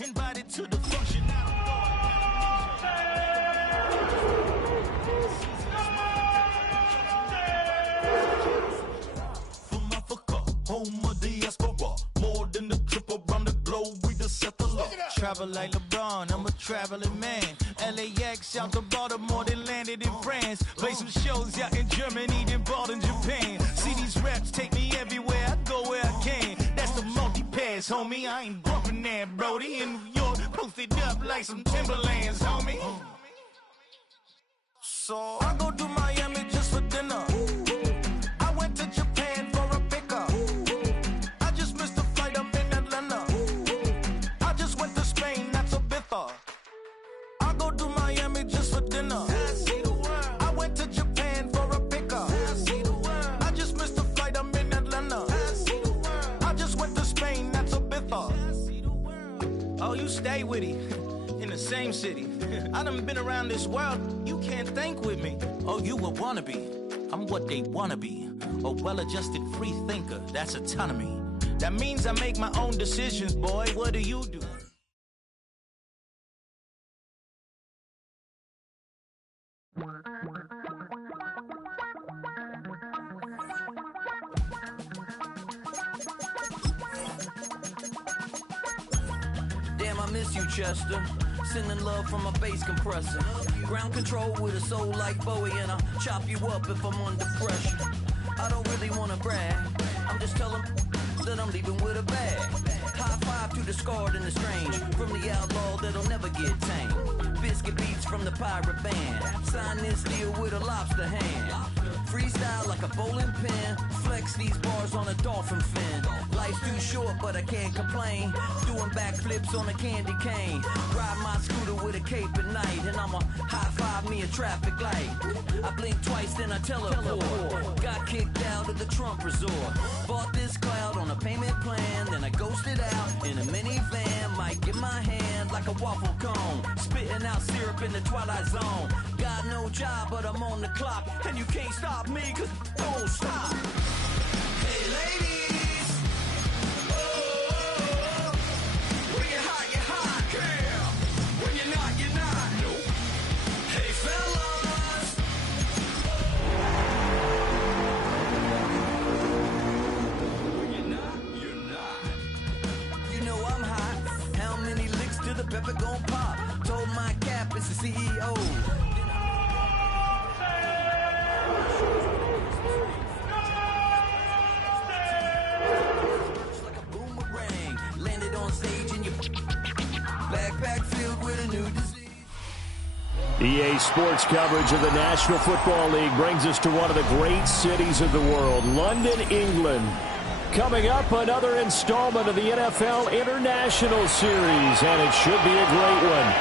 Invited to the function. From Africa, home of the diaspora. More than the trip around the globe, we just set the law. Travel like LeBron, I'm a traveling man. LAX out to Baltimore, then landed in France. Play some shows out in Germany, then bought in Japan. See these raps take me everywhere, I go where I can. That's the multi-pass, homie. I ain't bumping that, Brody. In New York, posted up like some Timberlands, homie. So I go to Miami just for dinner. I went to Japan for a pickup. I just missed the flight, I'm in Atlanta. I just went to Spain, that's a Ibiza. I go to Miami just for dinner. I went to Japan for a pickup. I just missed the flight, I'm in Atlanta. I just went to Spain, that's a Ibiza. Oh, you stay with it. In the same city. I done been around this world, you can't think with me. Oh, you a wannabe, I'm what they wanna be. A well-adjusted free thinker, that's autonomy. That means I make my own decisions, boy, what do you do? Damn, I miss you, Chester. Sending love from a bass compressor. Ground control with a soul like Bowie, and I'll chop you up if I'm under pressure. I don't really wanna brag, I'm just telling that I'm leaving with a bag. High five to the scarred and the strange, from the outlaw that'll never get tamed. Biscuit beats from the pirate band, sign this deal with a lobster hand. Freestyle like a bowling pin, flex these bars on a dolphin fin. Life's too short, but I can't complain. Doing backflips on a candy cane. Ride my scooter with a cape at night, and I'ma high five me a traffic light. I blink twice, then I teleport. Got kicked out of the Trump resort. Bought this cloud on a payment plan, then I ghosted out in a minivan. Might get my hand like a waffle cone, spitting out syrup in the twilight zone. Got no job, but I'm on the clock, and you can't stop me, cause don't stop. Hey ladies, oh, when you're hot, yeah. When you're not, nope. Hey fellas, when you're not. You know I'm hot, how many licks till the pepper gon' pop? Told my cap it's the CEO. EA Sports coverage of the National Football League brings us to one of the great cities of the world, London, England. Coming up, another installment of the NFL International Series, and it should be a great one,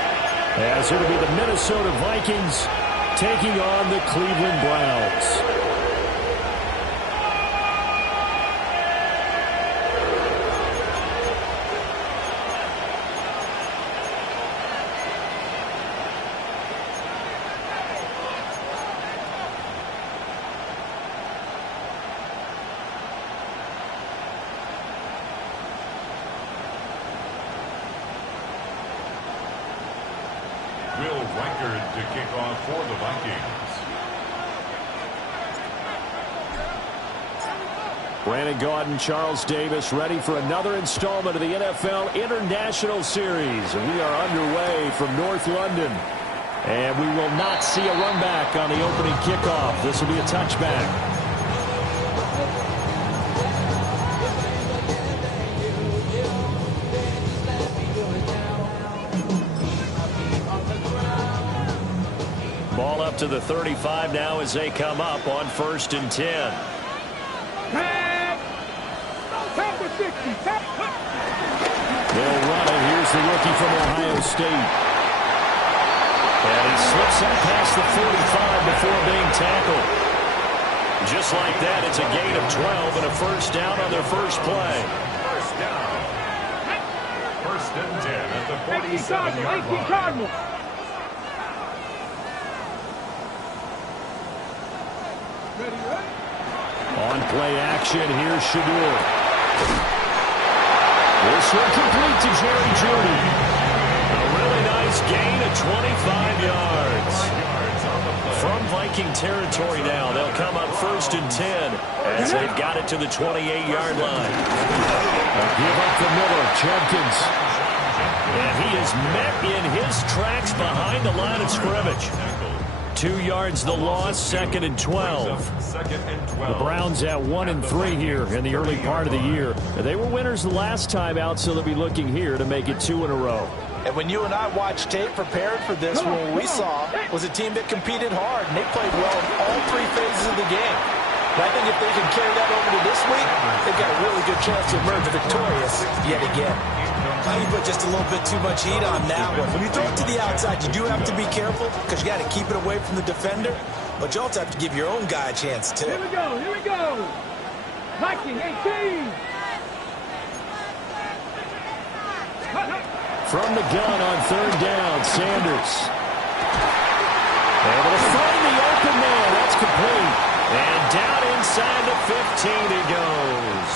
as it'll be the Minnesota Vikings taking on the Cleveland Browns. Will Reichard to kick off for the Vikings. Brandon Gaudin, Charles Davis, ready for another installment of the NFL International Series. We are underway from North London. And we will not see a run back on the opening kickoff. This will be a touchback. Ball up to the 35 now as they come up on 1st and 10. They'll run it. Here's the rookie from Ohio State. And he slips up past the 45 before being tackled. Just like that, it's a gain of 12 and a first down on their first play. First down. 1st and 10 at the 47-yard line. On play action, here's Shadur. incomplete to Jerry Jeudy. A really nice gain of 25 yards. From Viking territory now, they'll come up 1st and 10 as they've got it to the 28-yard line. A give up the middle, Jenkins. And he is met in his tracks behind the line of scrimmage. 2 yards the loss, 2nd and 12. The Browns at 1 and 3 here in the early part of the year. They were winners the last time out, so they'll be looking here to make it 2 in a row. And when you and I watched tape prepared for this, what we saw was a team that competed hard, and they played well in all 3 phases of the game. And I think if they can carry that over to this week, they've got a really good chance to emerge victorious yet again. I think you put just a little bit too much heat on that one. When you throw it to the outside, you do have to be careful because you got to keep it away from the defender, but you also have to give your own guy a chance, too. Here we go. Viking 18. From the gun on 3rd down, Sanders. Able to find the open man. That's complete. And down inside the 15 he goes.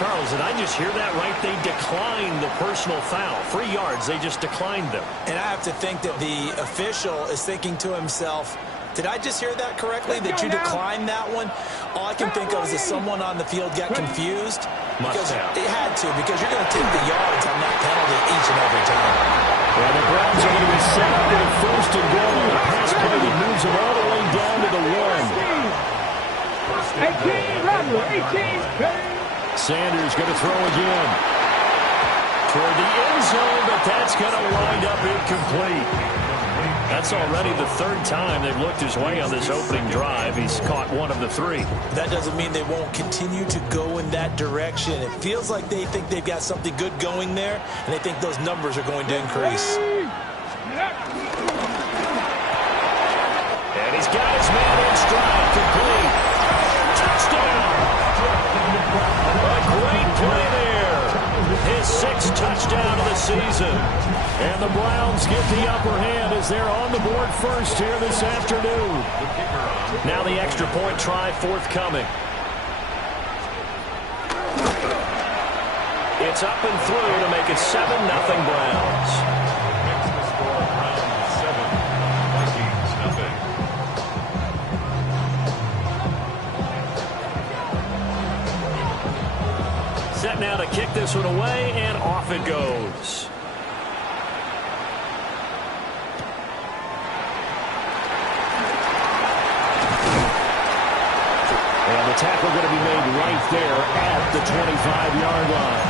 Charles, did I just hear that right? They declined the personal foul. 3 yards, they just declined them. And I have to think that the official is thinking to himself, did I just hear that correctly, that you declined that one? All I can think of is that someone on the field got confused. Because they had to, because you're going to take the yards on that penalty each and every time. Well, the Browns are going to be set up with a 1st and goal. The pass play that moves them all the way down to the 1. 18. Sanders going to throw again. Toward the end zone, but that's going to wind up incomplete. That's already the 3rd time they've looked his way on this opening drive. He's caught 1 of the 3. That doesn't mean they won't continue to go in that direction. It feels like they think they've got something good going there, and they think those numbers are going to increase. And he's got his man in stride, complete. Touchdown! A great play there. His 6th touchdown of the season. And the Browns get the upper hand as they're on the board first here this afternoon. Now the extra point try forthcoming. It's up and through to make it 7-0 Browns. Set now to kick this one away, and off it goes. And the tackle going to be made right there at the 25-yard line.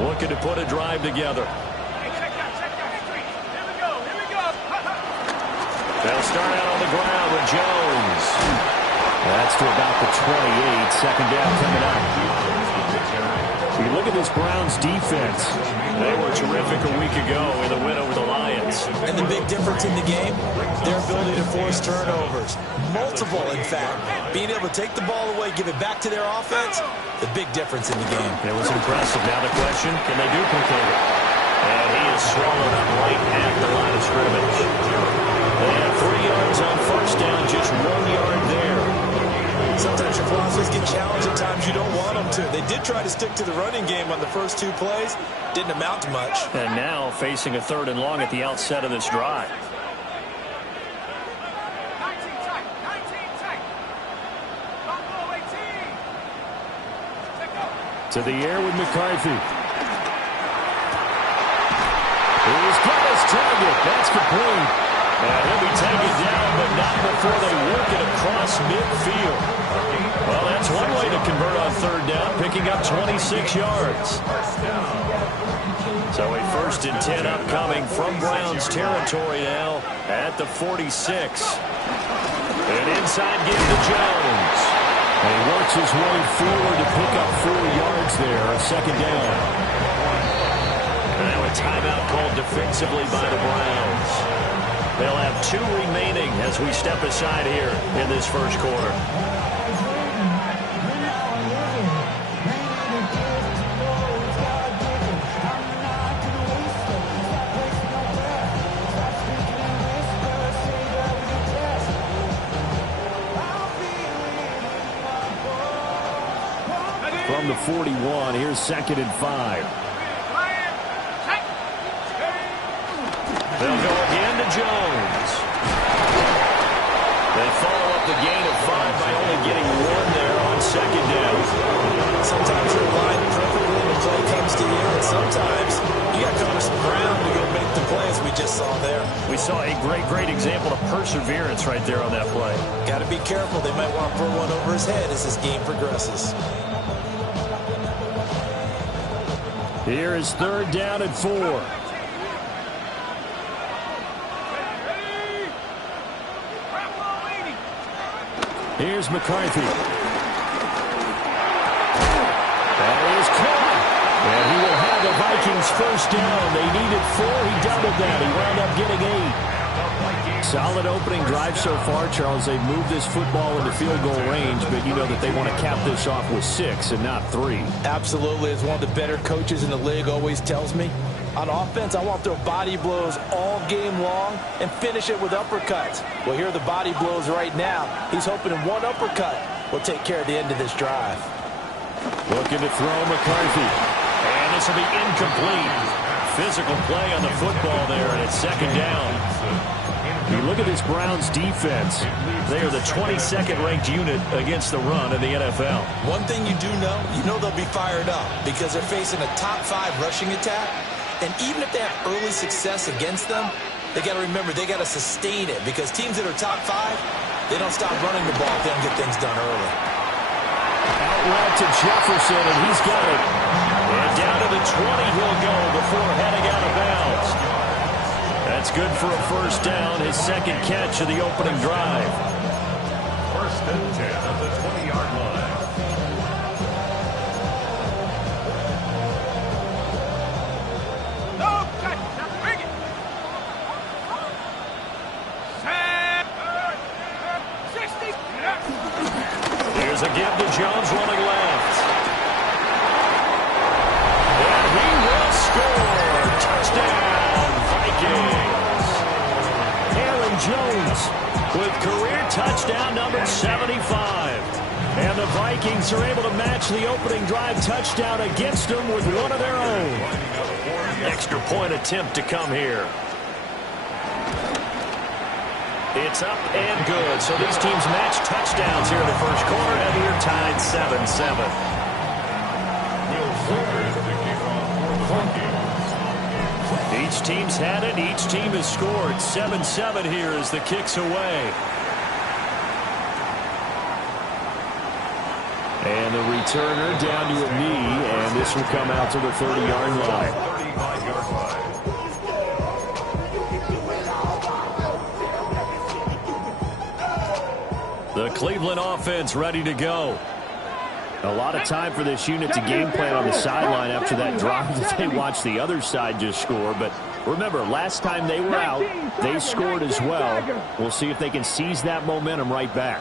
Looking to put a drive together. They'll start out on the ground with Jones. That's to about the 28. 2nd down coming up. You look at this Browns defense. They were terrific a week ago in the win over the Lions. And the big difference in the game, their ability to force turnovers. Multiple, in fact. Being able to take the ball away, give it back to their offense, the big difference in the game. It was impressive. Now the question, can they duplicate it? And he is swallowed up right at the line of scrimmage. They have 3 yards on 1st down, just 1 yard there. Sometimes your philosophies get challenged at times you don't want them to. They did try to stick to the running game on the first 2 plays. Didn't amount to much. And now facing a 3rd and long at the outset of this drive. To the air with McCarthy. He's got his target. That's complete. And he'll be taken down, but not before they work it across midfield. Well, that's one way to convert on 3rd down, picking up 26 yards. So a 1st and 10 upcoming from Browns territory now at the 46. And inside give to Jones. And he works his way forward to pick up 4 yards there, a 2nd down. And now a timeout called defensively by the Browns. They'll have 2 remaining as we step aside here in this 1st quarter. from the 41. Here's 2nd and 5. They'll go again to Jones. They follow up the gain of 5 by only getting 1 there on 2nd down. Sometimes you're lined perfectly when the play comes to you, and sometimes you got to cover some ground to go make the play, as we just saw there. We saw a great example of perseverance right there on that play. Got to be careful. They might want to throw one over his head as this game progresses. Here is 3rd down and 4. Here's McCarthy. That is caught. And he will have the Vikings first down. They needed 4. He doubled that. He wound up getting 8. Solid opening drive so far, Charles. They've moved this football into field goal range, but you know that they want to cap this off with 6 and not 3. Absolutely. As one of the better coaches in the league always tells me, on offense, I want to throw body blows all game long and finish it with uppercuts. Well, here are the body blows right now. He's hoping one uppercut will take care of the end of this drive. Looking to throw McCarthy. And this will be incomplete. Physical play on the football there, and it's 2nd down. You look at this Browns defense. They are the 22nd ranked unit against the run in the NFL. One thing you do know, they'll be fired up because they're facing a top 5 rushing attack. And even if they have early success against them, they got to remember they got to sustain it, because teams that are top 5, they don't stop running the ball if they don't get things done early. Out route to Jefferson, and he's got it. And down to the 20 he'll go before heading out of bounds. That's good for a first down, his 2nd catch of the opening drive. 1st and 10 at the 20-yard line. Here's a give to Jones running left. And he will score. Touchdown, Vikings. Aaron Jones with career touchdown number 75. And the Vikings are able to match the opening drive touchdown against them with one of their own. Extra point attempt to come here. It's up and good. So these teams match touchdowns here in the first quarter, and you're tied 7-7. Each team's had it. Each team has scored. 7-7 here as the kick's away. And the returner down to a knee, and this will come out to the 30-yard line. 35-yard line. The Cleveland offense ready to go. A lot of time for this unit to game plan on the sideline after that drive that they watched the other side just score. But remember, last time they were out, they scored as well. We'll see if they can seize that momentum right back.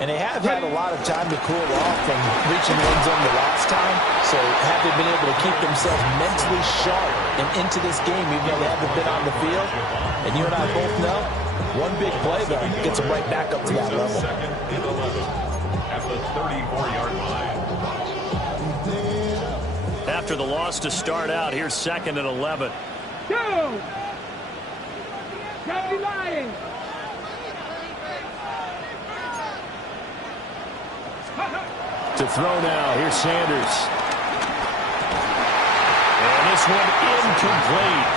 And they have had a lot of time to cool off from reaching the end zone the last time. So have they been able to keep themselves mentally sharp and into this game, even though they haven't been on the field? And you and I both know, one big play there gets them right back up to that level. 2nd and 11 at the 34-yard line. After the loss to start out, here's 2nd and 11. Go! 70 Lions! To throw now, here's Sanders. And this one incomplete.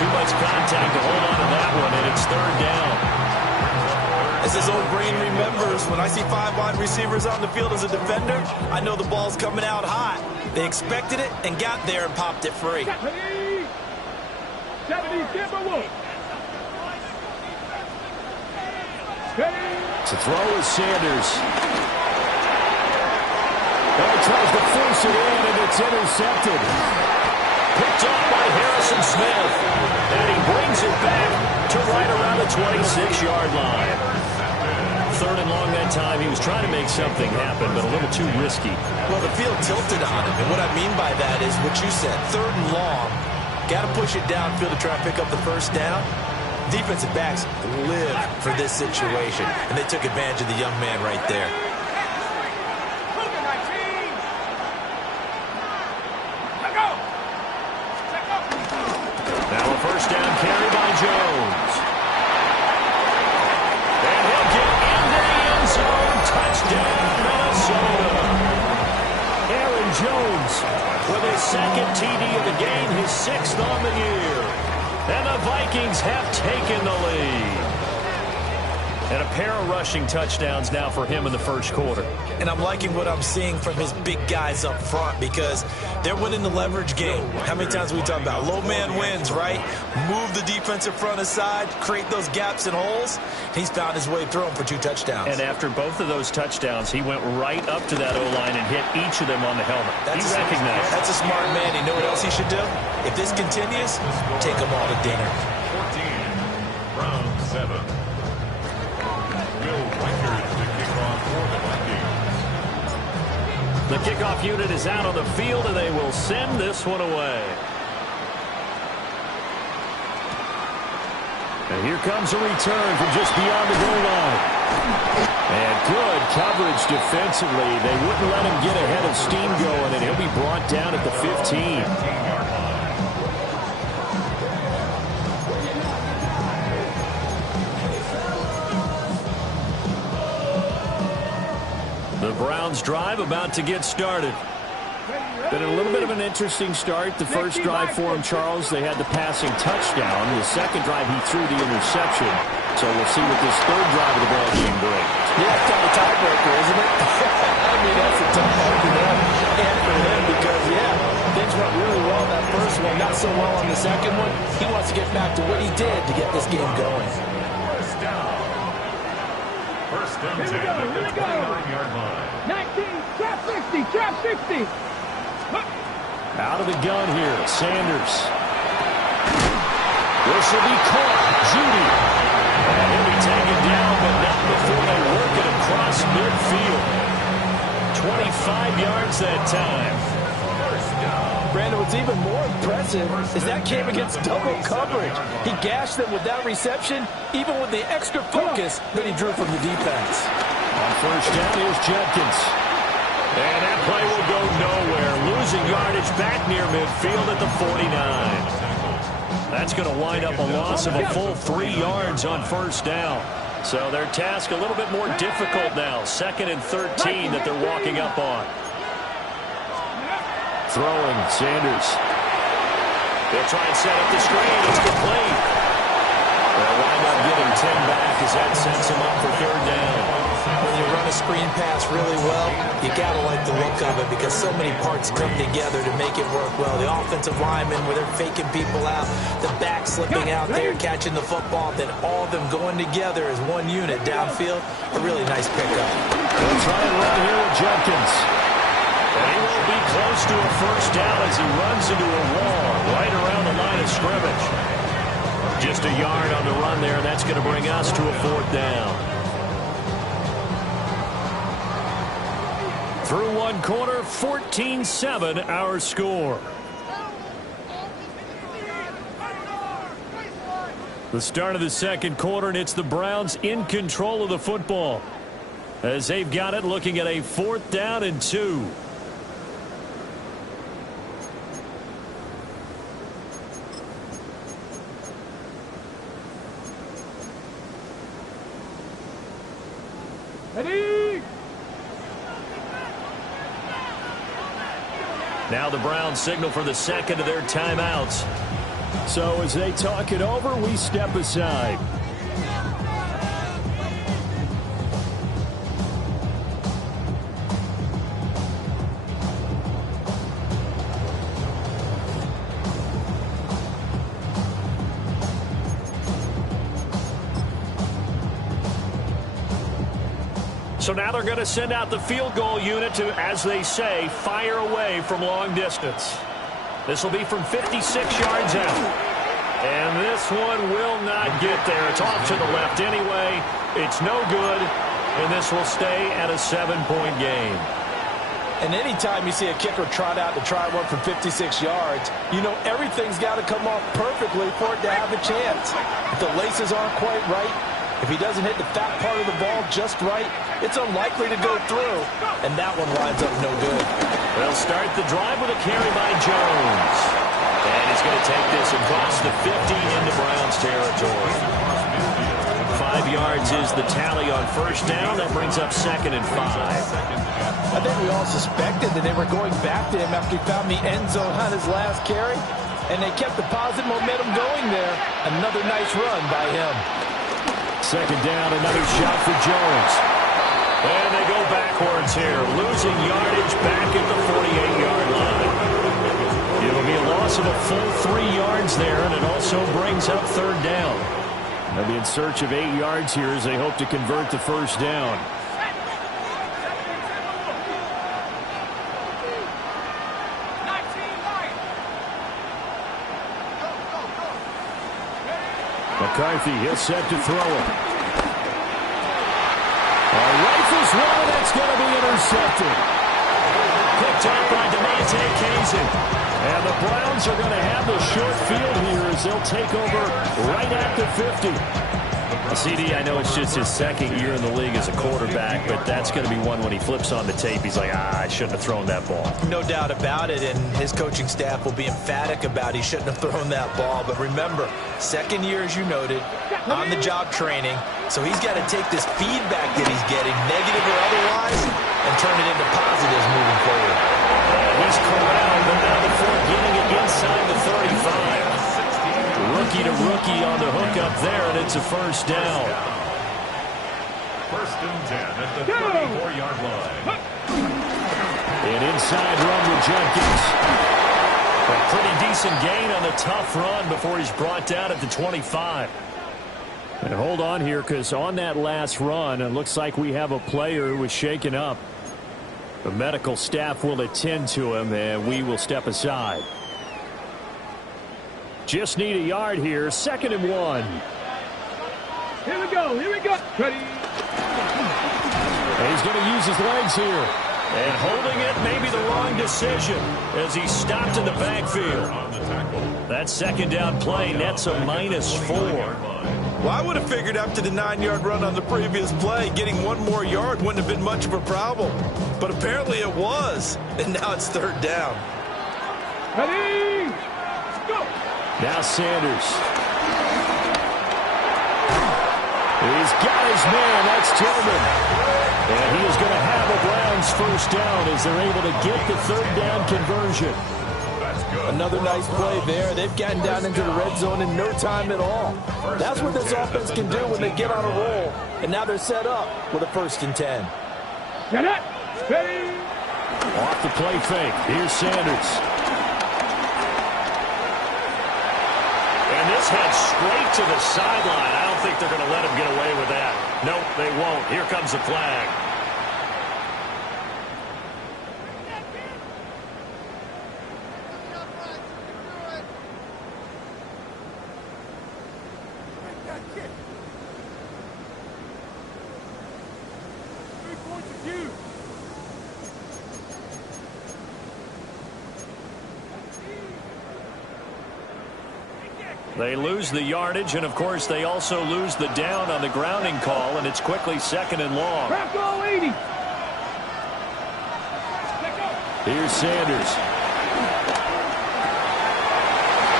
Too much contact to hold on to that one, and it's 3rd down. As his old brain remembers, when I see 5 wide receivers on the field as a defender, I know the ball's coming out hot. They expected it and got there and popped it free. 70 Timberwolves! To throw is Sanders. He tries to force it in, and it's intercepted. Picked off by Harrison Smith. And he brings it back to right around the 26-yard line. 3rd and long that time. He was trying to make something happen, but a little too risky. Well, the field tilted on him, and what I mean by that is what you said. 3rd and long. Got to push it downfield to try and pick up the first down. Defensive backs live for this situation, and they took advantage of the young man right there. his second TD of the game, his 6th on the year. And the Vikings have taken the lead. And a pair of rushing touchdowns now for him in the first quarter. And I'm liking what I'm seeing from his big guys up front because they're winning the leverage game. How many times we talk about low man wins, right? Move the defensive front aside, create those gaps and holes. He's found his way through them for 2 touchdowns. And after both of those touchdowns, he went right up to that O-line and hit each of them on the helmet. He recognized. That's a smart man. You know what else he should do? If this continues, take them all to dinner. 14, round 7. The kickoff unit is out on the field, and they will send this one away. And here comes a return from just beyond the goal line. And good coverage defensively. They wouldn't let him get ahead of steam going, and he'll be brought down at the 15. The Browns drive about to get started. Been a little bit of an interesting start. The first drive for him, Charles, they had the passing touchdown. The second drive, he threw the interception. So we'll see what this third drive of the ball game brings. Yeah, it's kind of a tiebreaker, isn't it? I mean, that's a tough one for them and for him because, things went really well in that first one, not so well on the second one. He wants to get back to what he did to get this game going. First down. First and 10 at the 29-yard line. 19, trap 60, trap 60. Out of the gun here, Sanders. This will be caught. Judy. And he'll be taken down, but not before they work it across midfield. 25 yards that time. Brandon, what's even more impressive is that came against double coverage. He gashed them with that reception, even with the extra focus that he drew from the defense. On first down, here's Jenkins. And that play will go nowhere. Losing yardage back near midfield at the 49. That's going to wind up a loss of a full 3 yards on first down. So their task a little bit more difficult now. 2nd and 13 that they're walking up on. Throwing, Sanders. They'll try and set up the screen. It's complete. They'll wind up getting 10 back as that sets them up for 3rd down. When you run a screen pass really well, you got to like the look of it because so many parts come together to make it work well. The offensive linemen, where they're faking people out, the back slipping out there, catching the football, then all of them going together as one unit downfield. A really nice pickup. They'll try and run here with Jenkins. And he won't be close to a first down as he runs into a wall right around the line of scrimmage. Just a yard on the run there, and that's going to bring us to a 4th down. Through one quarter, 14-7 our score. The start of the second quarter, and it's the Browns in control of the football as they've got it, looking at a 4th down and 2. Ready? Now the Browns signal for the second of their timeouts. So as they talk it over, we step aside. So now they're going to send out the field goal unit to, as they say, fire away from long distance. This will be from 56 yards out. And this one will not get there. It's off to the left anyway. It's no good. And this will stay at a 7-point game. And anytime you see a kicker trot out to try one from 56 yards, you know everything's got to come off perfectly for it to have a chance. If the laces aren't quite right, if he doesn't hit the fat part of the ball just right, it's unlikely to go through. And that one winds up no good. They'll start the drive with a carry by Jones. And he's going to take this across the 50 into Browns territory. 5 yards is the tally on first down. That brings up 2nd and 5. I think we all suspected that they were going back to him after he found the end zone on his last carry, and they kept the positive momentum going there. Another nice run by him. Second down, another shot for Jones. And they go backwards here, losing yardage back at the 48-yard line. It'll be a loss of a full 3 yards there, and it also brings up third down. They'll be in search of 8 yards here as they hope to convert the first down. McCarthy, he'll set to throw it. Rifles one, that's going to be intercepted. Picked up by DeMonte Casey. And the Browns are going to have the short field here as they'll take over right at the 50. CD, I know it's just his second year in the league as a quarterback, but that's going to be one when he flips on the tape. He's like, I shouldn't have thrown that ball. No doubt about it, and his coaching staff will be emphatic about he shouldn't have thrown that ball. But remember, second year, as you noted, on-the-job training, so he's got to take this feedback that he's getting, negative or otherwise, and turn it into positives moving forward. He's corralled, but now before getting it inside the 35. Rookie to rookie on the hook up there, and it's a first down. First and 10 at the 34-yard line. An inside run with Jenkins. A pretty decent gain on the tough run before he's brought down at the 25. And hold on here, because on that last run, it looks like we have a player who was shaken up. The medical staff will attend to him, and we will step aside. Just need a yard here. 2nd and 1. Here we go. Here we go. Ready. And he's going to use his legs here. And holding it may be the wrong decision as he stopped in the backfield. That second down play nets a -4. Well, I would have figured after the 9-yard run on the previous play, getting 1 more yard wouldn't have been much of a problem. But apparently it was. And now it's 3rd down. Ready. Go. Now Sanders. He's got his man. That's Tillman. And he is going to have a Browns first down as they're able to get the 3rd down conversion. Another nice play there. They've gotten down into the red zone in no time at all. That's what this offense can do when they get on a roll. And now they're set up with a 1st and 10. Get it. Ready. Off the play fake. Here's Sanders. And this heads straight to the sideline. I don't think they're going to let him get away with that. Nope, they won't. Here comes the flag. They lose the yardage, and of course they also lose the down on the grounding call, and it's quickly 2nd and long. Here's Sanders.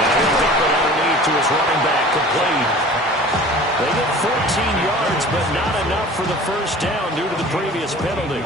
And he'll drop it underneath to his running back, complete. They get 14 yards, but not enough for the first down due to the previous penalty.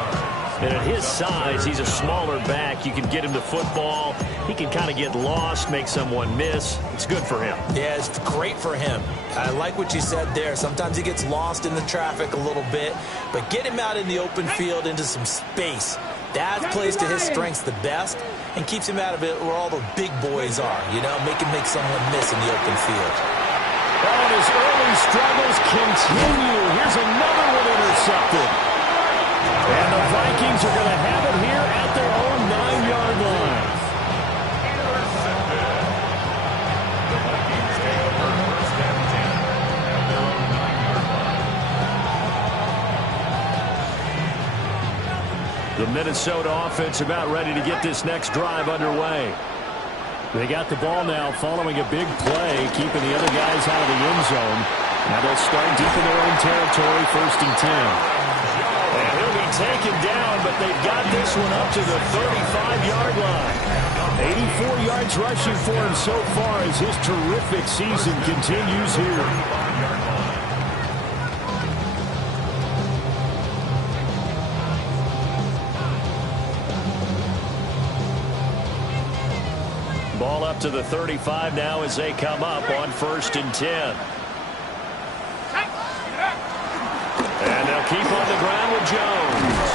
And at his size, he's a smaller back. You can get him to football. He can kind of get lost, make someone miss. It's good for him. Yeah, it's great for him. I like what you said there. Sometimes he gets lost in the traffic a little bit, but get him out in the open field into some space. That plays to his strengths the best and keeps him out of it where all the big boys are, you know, make someone miss in the open field. Oh, and his early struggles continue. Here's another one intercepted. And the Vikings are going to have it here at their own 9-yard line. The Minnesota offense about ready to get this next drive underway. They got the ball now following a big play, keeping the other guys out of the end zone. Now they'll start deep in their own territory, 1st and 10. And he'll be taken down, but they've got this one up to the 35-yard line. 84 yards rushing for him so far as his terrific season continues here. Ball up to the 35 now as they come up on 1st and 10. And they'll keep on the ground with Jones.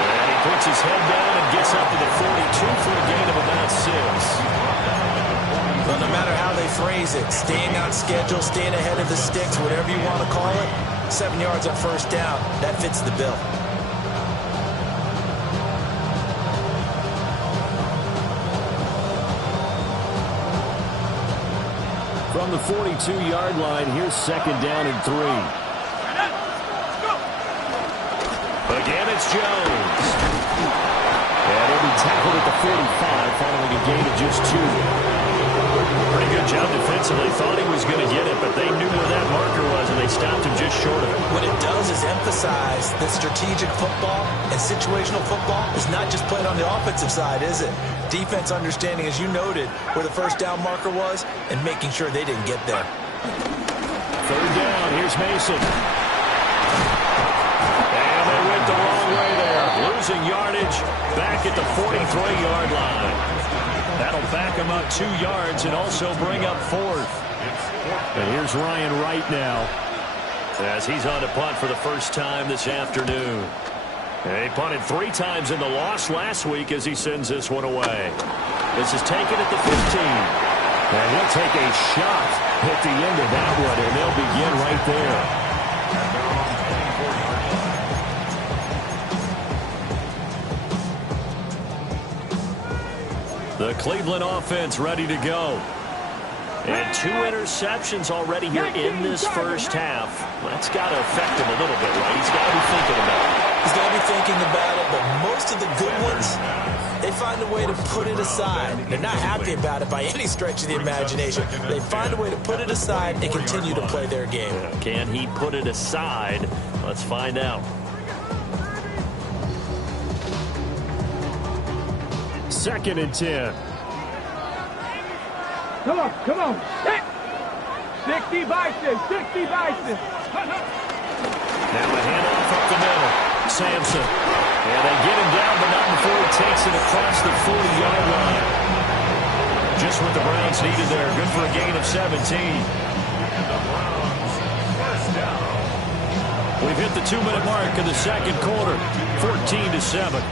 And he puts his head down and gets up to the 42 for a gain of about 6. Well, no matter how they phrase it, staying on schedule, staying ahead of the sticks, whatever you want to call it, 7 yards on 1st down, that fits the bill. From the 42-yard line, here's 2nd down and 3. Again, it's Jones. And he'll be tackled at the 45 following a gain of just 2. Pretty good job defensively. Thought he was going to get it, but they knew where that marker was, and they stopped him just short of it. What it does is emphasize that strategic football and situational football is not just played on the offensive side, is it? Defense understanding, as you noted, where the 1st down marker was and making sure they didn't get there. 3rd down. Here's Mason. And they went the wrong way there. Losing yardage back at the 43-yard line. That'll back him up 2 yards and also bring up 4th. And here's Ryan Wright now as he's on to punt for the first time this afternoon. And he punted 3 times in the loss last week as he sends this one away. This is taken at the 15. And he'll take a shot at the end of that one, and they'll begin right there. The Cleveland offense ready to go. And 2 interceptions already here in this first half. That's got to affect him a little bit, right? He's got to be thinking about it. He's got to be thinking about it, but most of the good ones, they find a way to put it aside. They're not happy about it by any stretch of the imagination. They find a way to put it aside and continue to play their game. Can he put it aside? Let's find out. 2nd and 10. Come on, come on. 60 Bison, 60 Bison. Now a handoff up the middle. Sampson. And they get him down, but not before he takes it across the 40-yard line. Just what the Browns needed there. Good for a gain of 17. We've hit the 2-minute mark in the 2nd quarter. 14-7.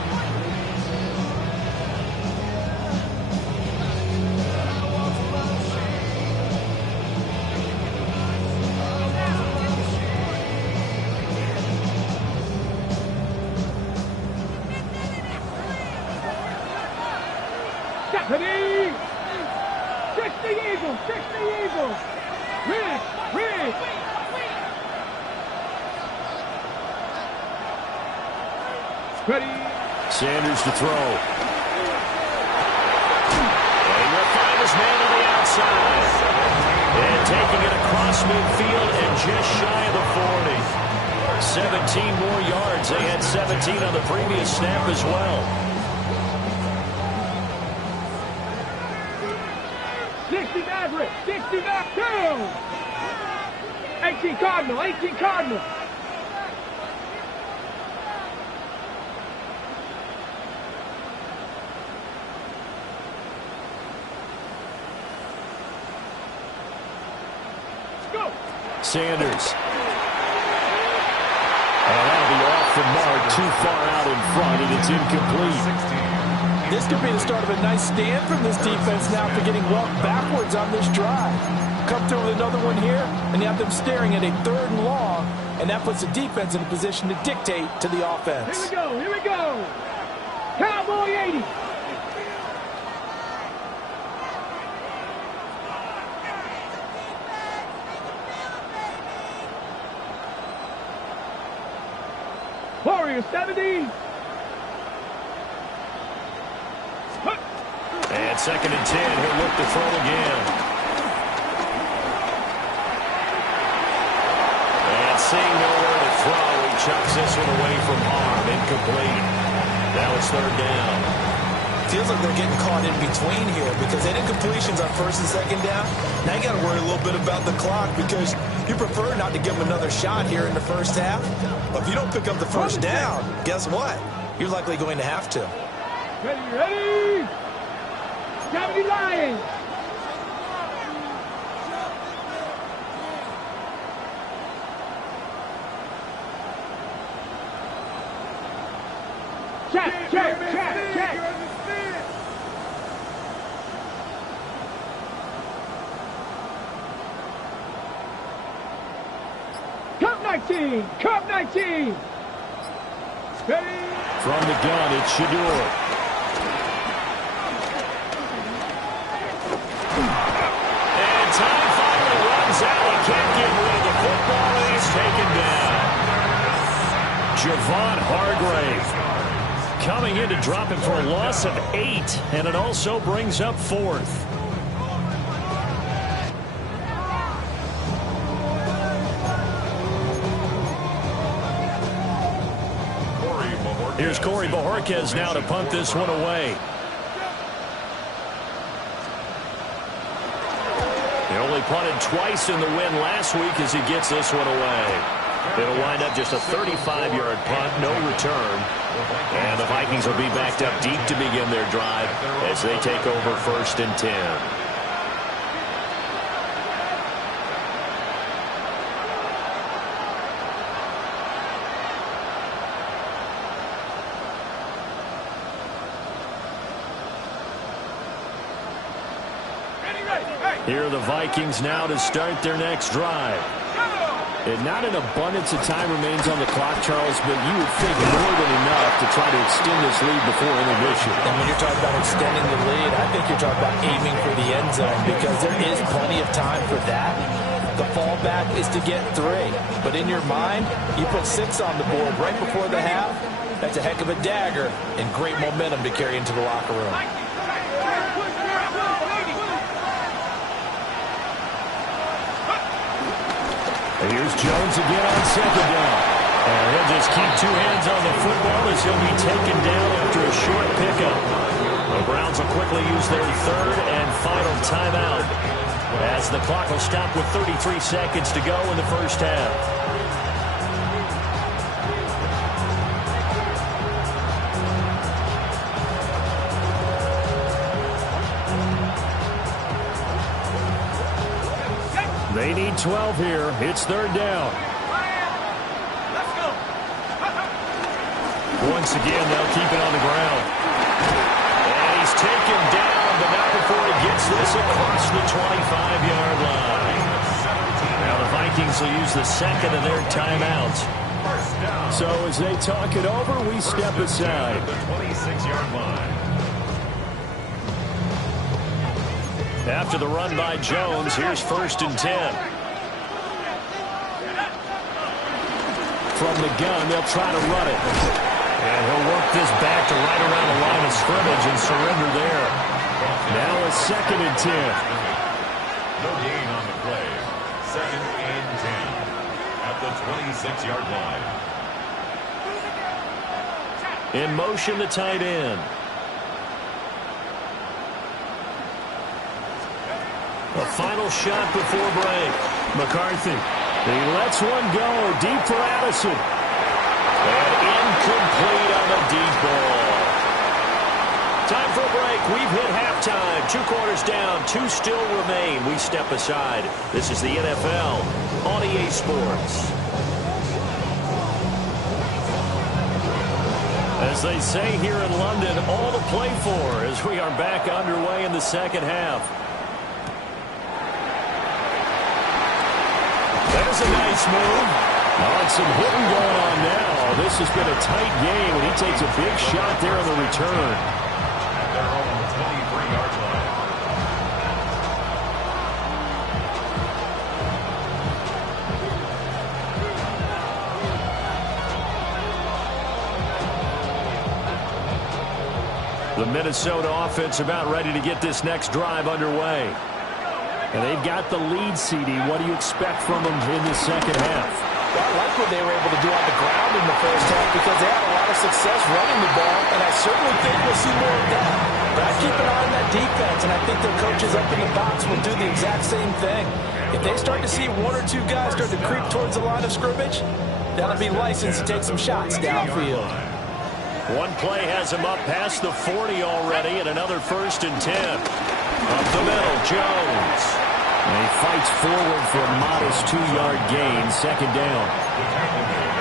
Ready? 60 Eagles, 60 Eagles. Rig, rig. Ready? Sanders to throw. And he'll find his man on the outside. And taking it across midfield and just shy of the 40. 17 more yards. They had 17 on the previous snap as well. 60 Maverick, 60 Maverick. 18 Cardinal, 18 Cardinal. Go. Sanders. And that'll be off the mark, too far out in front, and it's incomplete. This could be the start of a nice stand from this defense now after getting walked backwards on this drive. Come through with another one here, and you have them staring at a 3rd and long, and that puts the defense in a position to dictate to the offense. Here we go, here we go. Cowboy 80. Warrior 70. And 2nd and 10, he'll look to throw again. And seeing nowhere to throw, he chucks this one away from harm. Incomplete. Now it's 3rd down. Feels like they're getting caught in between here because they did completions on 1st and 2nd down. Now you got to worry a little bit about the clock because you prefer not to give them another shot here in the first half. But if you don't pick up the 1st down, guess what? You're likely going to have to. Ready, ready. Deputy Lions. Check. Cup 19. Ready? From the gun, it's Shedeur. And time finally runs out. He can't get rid of the football, and he's taken down. Javon Hargrave coming in to drop him for a loss of 8, and it also brings up 4th. Here's Corey Bojorquez now to punt this one away. He only punted twice in the win last week as he gets this one away. It'll wind up just a 35-yard punt, no return. And the Vikings will be backed up deep to begin their drive as they take over 1st and 10. Here are the Vikings now to start their next drive. And not an abundance of time remains on the clock, Charles, but you would think more than enough to try to extend this lead before intermission. And when you're talking about extending the lead, I think you're talking about aiming for the end zone because there is plenty of time for that. The fallback is to get 3. But in your mind, you put 6 on the board right before the half. That's a heck of a dagger and great momentum to carry into the locker room. Here's Jones again on 2nd down. And he'll just keep 2 hands on the football as he'll be taken down after a short pickup. The Browns will quickly use their 3rd and final timeout as the clock will stop with 33 seconds to go in the first half. They need 12 here. It's 3rd down. Let's go. Once again, they'll keep it on the ground. And he's taken down, but not before he gets this across the 25-yard line. Now the Vikings will use the 2nd of their timeouts. So as they talk it over, we step aside. The 26-yard line. After the run by Jones, here's 1st and 10. From the gun, they'll try to run it. And he'll work this back to right around the line of scrimmage and surrender there. Now a 2nd and 10. No gain on the play. 2nd and 10 at the 26-yard line. In motion, the tight end. A final shot before break. McCarthy. He lets one go deep for Addison. And incomplete on the deep ball. Time for a break. We've hit halftime. 2 quarters down. 2 still remain. We step aside. This is the NFL on EA Sports. As they say here in London, all to play for as we are back underway in the second half. There's a nice move. Some hitting going on now. This has been a tight game, and he takes a big shot there on the return. At their own 23-yard line. The Minnesota offense about ready to get this next drive underway. And they've got the lead, CD. What do you expect from them in the second half? Well, I like what they were able to do on the ground in the first half because they had a lot of success running the ball, and I certainly think we'll see more of that. But I keep an eye on that defense, and I think their coaches up in the box will do the exact same thing. If they start to see 1 or 2 guys start to creep towards the line of scrimmage, that'll be licensed to take some shots downfield. One play has him up past the 40 already, and another 1st and 10. Up the middle, Jones. And he fights forward for a modest 2-yard gain, 2nd down.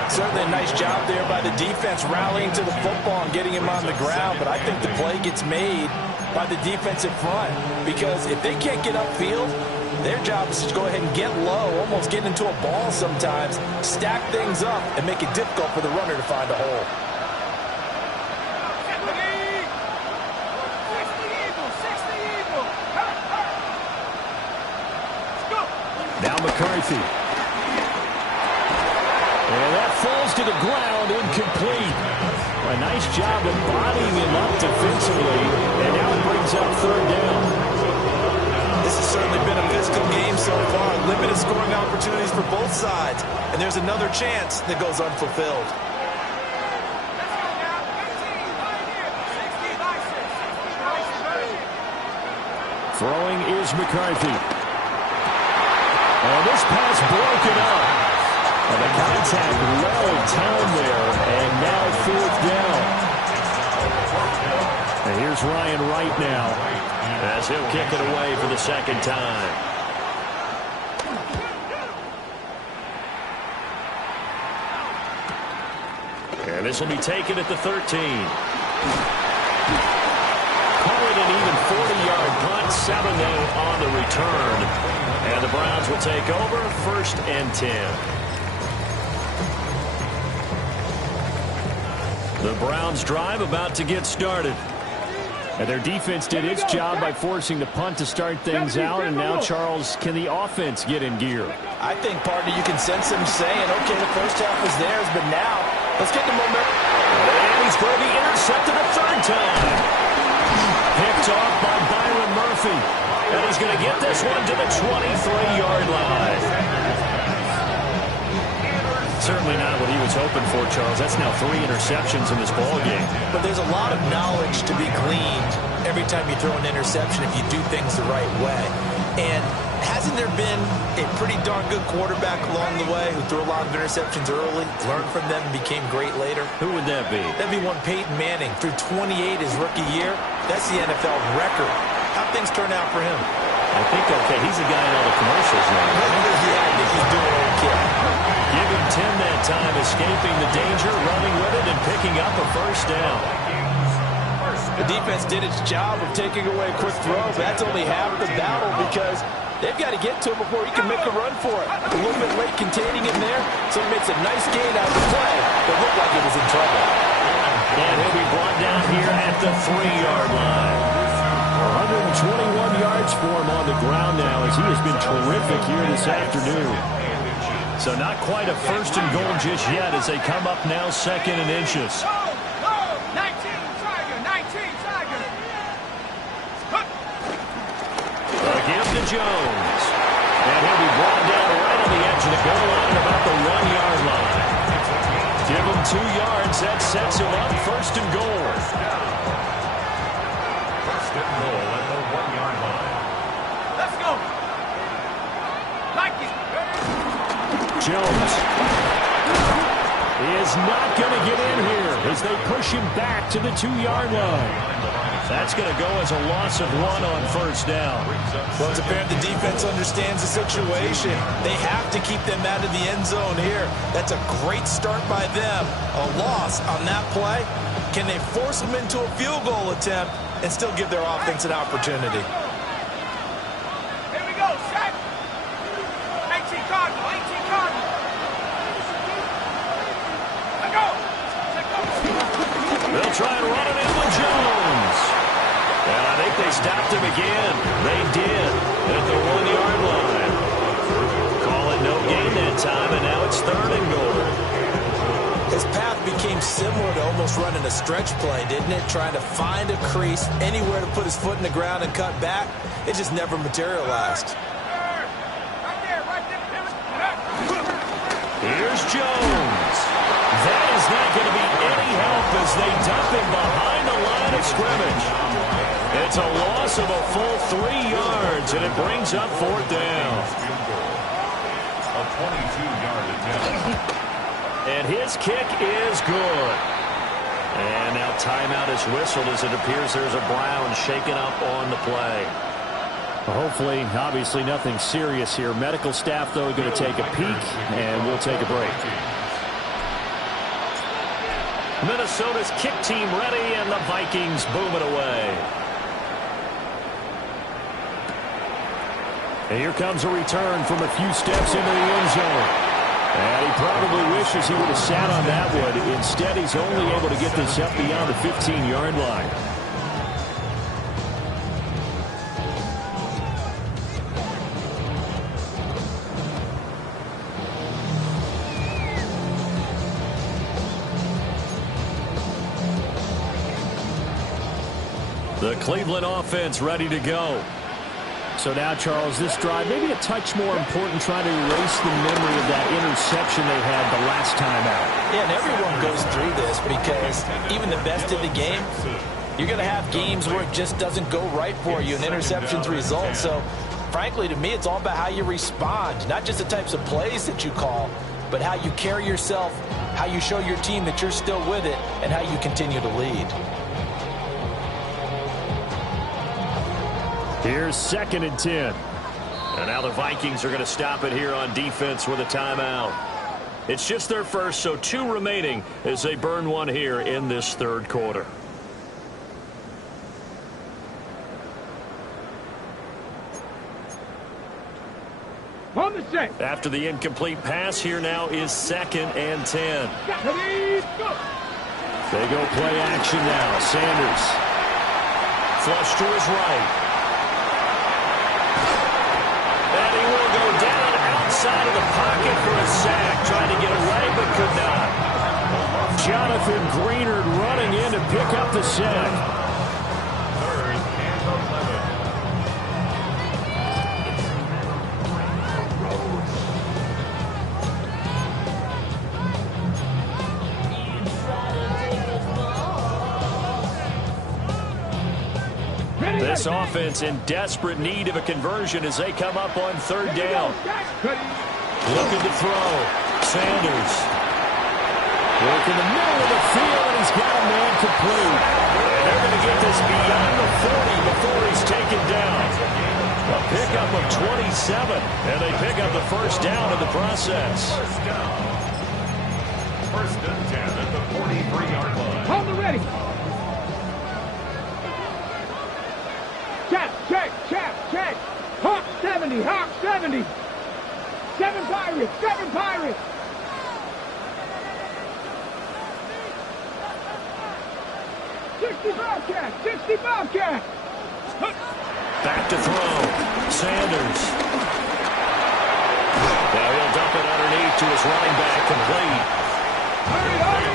Certainly a nice job there by the defense rallying to the football and getting him on the ground, but I think the play gets made by the defensive front, because if they can't get upfield, their job is to go ahead and get low, almost get into a ball sometimes, stack things up, and make it difficult for the runner to find a hole. Now McCarthy. And that falls to the ground, incomplete. A nice job of bodying him up defensively, and now it brings up 3rd down. This has certainly been a physical game so far. Limited scoring opportunities for both sides, and there's another chance that goes unfulfilled. Throwing is McCarthy. And this pass broken up. And the contact well timed there, and now 4th down. And here's Ryan Wright now, as he'll kick it away for the 2nd time. And this will be taken at the 13. Call it an even 40-yard punt, 7 though on the return. And the Browns will take over, 1st and 10. The Browns drive about to get started. And their defense did its job by forcing the punt to start things out. And now, Charles, can the offense get in gear? I think, partner, you can sense them saying, okay, the first half was theirs, but now let's get the momentum. And he's going to be intercepted a 3rd time. Picked off by Byron Murphy. And he's going to get this one to the 23-yard line. Certainly not what he was hoping for, Charles. That's now 3 interceptions in this ballgame. But there's a lot of knowledge to be gleaned every time you throw an interception if you do things the right way. And hasn't there been a pretty darn good quarterback along the way who threw a lot of interceptions early, learned from them, and became great later? Who would that be? That'd be one Peyton Manning. Threw 28 his rookie year. That's the NFL record. How'd things turn out for him? I think, okay, he's the guy in all the commercials now. Yeah, I think he's doing okay. Give him 10 that time, escaping the danger, running with it, and picking up a 1st down. The defense did its job of taking away a quick throw, but that's only half the battle because they've got to get to him before he can make a run for it. A little bit late containing him there, so he makes a nice gain out of the play, but looked like he was in trouble. And he'll be brought down here at the 3-yard line. 121 yards for him on the ground now, as he has been terrific here this afternoon. So not quite a 1st and goal just yet as they come up now 2nd and inches. Give to Jones. And he'll be brought down right on the edge of the goal line, about the 1-yard line. Give him 2 yards. That sets him up 1st and goal. 1st and goal at the 1-yard line. Let's go. Jones is not going to get in here as they push him back to the 2-yard line. That's going to go as a loss of 1 on 1st down. Well, it's apparent the defense understands the situation. They have to keep them out of the end zone here. That's a great start by them. A loss on that play. Can they force them into a field goal attempt and still give their offense an opportunity? Here we go, set. 18 Cardinal, 18 Cardinal. Let go. They'll try and run it in with Jones. And I think they stopped him again. They did at the 1-yard line. Call it no gain that time, and now it's 3rd and goal. His path became similar to almost running a stretch play, didn't it? Trying to find a crease, anywhere to put his foot in the ground and cut back. It just never materialized. Here's Jones. That is not going to be any help as they dump him behind the line of scrimmage. It's a loss of a full 3 yards, and it brings up 4th down. A 22-yard attempt. And his kick is good. And now timeout is whistled as it appears there's a Brown shaken up on the play. Hopefully, obviously nothing serious here. Medical staff, though, going to take a peek, and we'll take a break. Minnesota's kick team ready, and the Vikings boom it away. And here comes a return from a few steps into the end zone. And he probably wishes he would have sat on that one. Instead, he's only able to get this up beyond the 15-yard line. The Cleveland offense ready to go. So now, Charles, this drive maybe a touch more important, trying to erase the memory of that interception they had the last time out. Yeah, and everyone goes through this because even the best of the game, you're going to have games where it just doesn't go right for you and interceptions result. So, frankly, to me, it's all about how you respond, not just the types of plays that you call, but how you carry yourself, how you show your team that you're still with it, and how you continue to lead. Here's 2nd and 10. And now the Vikings are going to stop it here on defense with a timeout. It's just their first, so 2 remaining as they burn one here in this 3rd quarter. On the set. After the incomplete pass, here now is 2nd and 10. They go play action now. Sanders. Flush to his right. And he will go down outside of the pocket for a sack. Trying to get away, but could not. Jonathan Greenard running in to pick up the sack. 3rd and 11. This offense in desperate need of a conversion as they come up on 3rd down. Looking to throw. Sanders. Work in the middle of the field, and he's got a man complete. And they're going to get this beyond the 40 before he's taken down. A pickup of 27, and they pick up the 1st down in the process. 1st and 10 at the 43-yard line. Hold the ready. Check. Hawk 70. 7 Pirates. 60 Bobcat. Back to throw. Sanders. Now he'll dump it underneath to his running back, complete.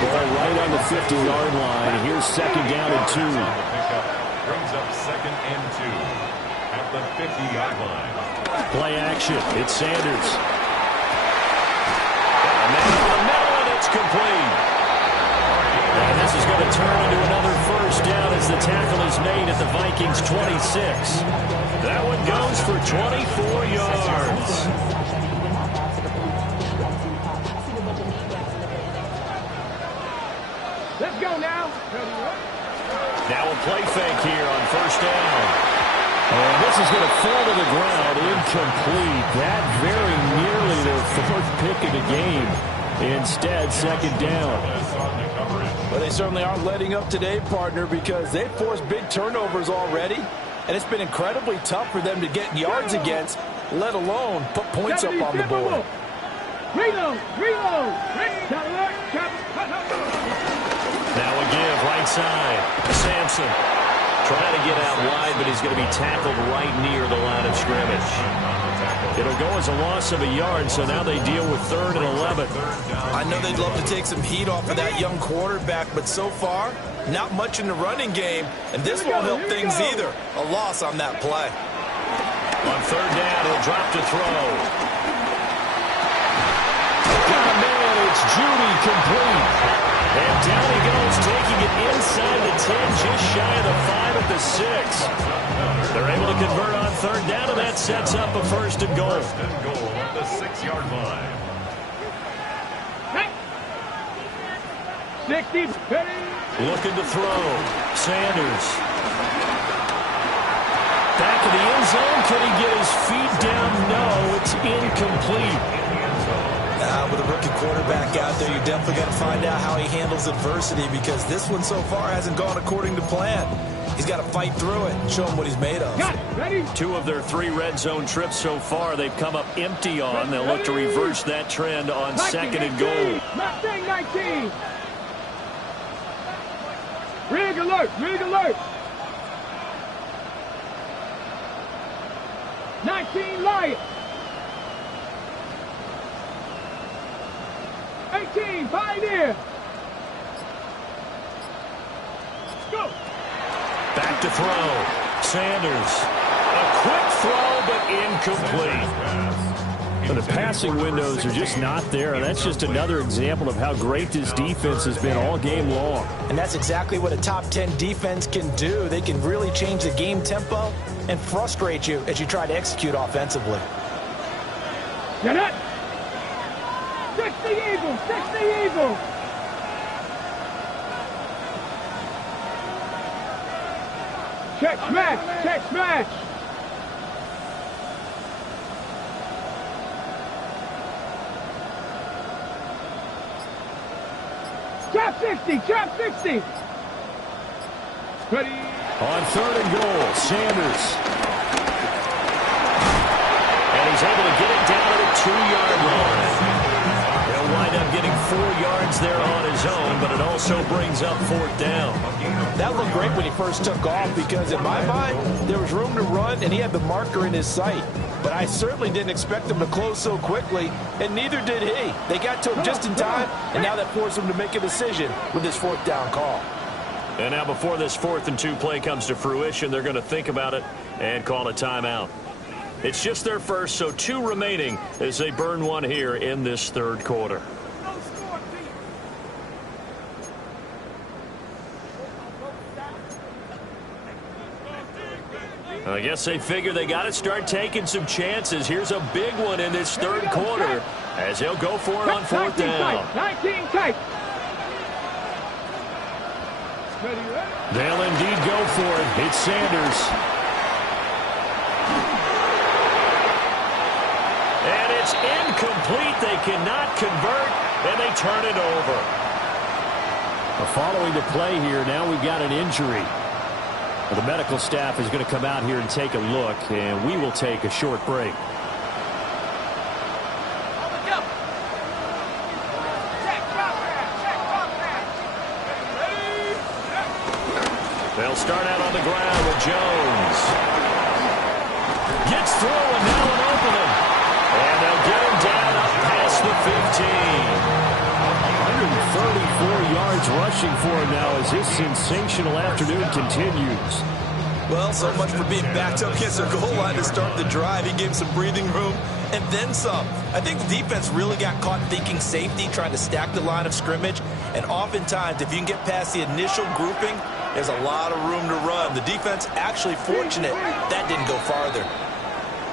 Ball right on the 50-yard line. Here's 2nd down and 2. Brings up 2nd and 2 at the 50-yard line. Play action. It's Sanders. And then over the middle, and it's complete. And this is going to turn into another 1st down as the tackle is made at the Vikings' 26. That one goes for 24 yards. Let's go now. Now a play fake here on 1st down. And this is going to fall to the ground, incomplete. That very nearly their 4th pick of the game. Instead, 2nd down. Well, they certainly aren't letting up today, partner, because they've forced big turnovers already. And it's been incredibly tough for them to get yards against, let alone put points up on the board. Reload. Now a give, right side. Sampson trying to get out wide, but he's going to be tackled right near the line of scrimmage. It'll go as a loss of a yard, so now they deal with 3rd and 11. I know they'd love to take some heat off of that young quarterback, but so far, not much in the running game, and this won't help things either. A loss on that play. On 3rd down, he'll drop to throw. Oh, man, it's Judy complete. And down he goes, taking it inside the 10, just shy of the 5 at the 6. They're able to convert on 3rd down, and that sets up a 1st and goal. 1st and goal at the 6-yard line. 60. Looking to throw. Sanders. Back of the end zone. Could he get his feet down? No, it's incomplete. With a rookie quarterback out there, you definitely got to find out how he handles adversity, because this one so far hasn't gone according to plan. He's got to fight through it and show him what he's made of. Got it. Ready? 2 of their 3 red zone trips so far, they've come up empty on. They'll look to reverse that trend on 2nd and goal. Mustang 19. Rig alert. Rig alert. 19 Lions. 18 Pioneer. Let's go. Back to throw. Sanders. A quick throw, but incomplete. And the passing windows are just not there. And that's just another example of how great this defense has been all game long. And that's exactly what a top 10 defense can do. They can really change the game tempo and frustrate you as you try to execute offensively. Get it. 60 Eagles. 60 Eagles. Check smash. Check smash. Trap 60. Trap 60. Ready. On 3rd and goal, Sanders. And he's able to get it down to the 2-yard line. He'll wind up getting 4 yards there on his own, but it also brings up 4th down. That looked great when he first took off, because in my mind, there was room to run and he had the marker in his sight. But I certainly didn't expect him to close so quickly, and neither did he. They got to him just in time, and now that forced him to make a decision with his 4th down call. And now before this 4th and 2 play comes to fruition, they're going to think about it and call a timeout. It's just their first, so 2 remaining as they burn 1 here in this 3rd quarter. I guess they figure they got to start taking some chances. Here's a big one in this 3rd quarter as they'll go for it on 4th down. 19 tight. They'll indeed go for it. It's Sanders. And it's incomplete. They cannot convert, and they turn it over. Following the play here, now we've got an injury. The medical staff is going to come out here and take a look, and we will take a short break. They'll start out on the ground with Jones. Gets through, and now an opening. And they'll get him down up past the 15. 134 yards rushing for him now as his sensational afternoon continues. Well, so much for being backed up against their goal line to start the drive. He gave him some breathing room and then some. I think the defense really got caught thinking safety, trying to stack the line of scrimmage. And oftentimes, if you can get past the initial grouping, there's a lot of room to run. The defense actually fortunate that didn't go farther.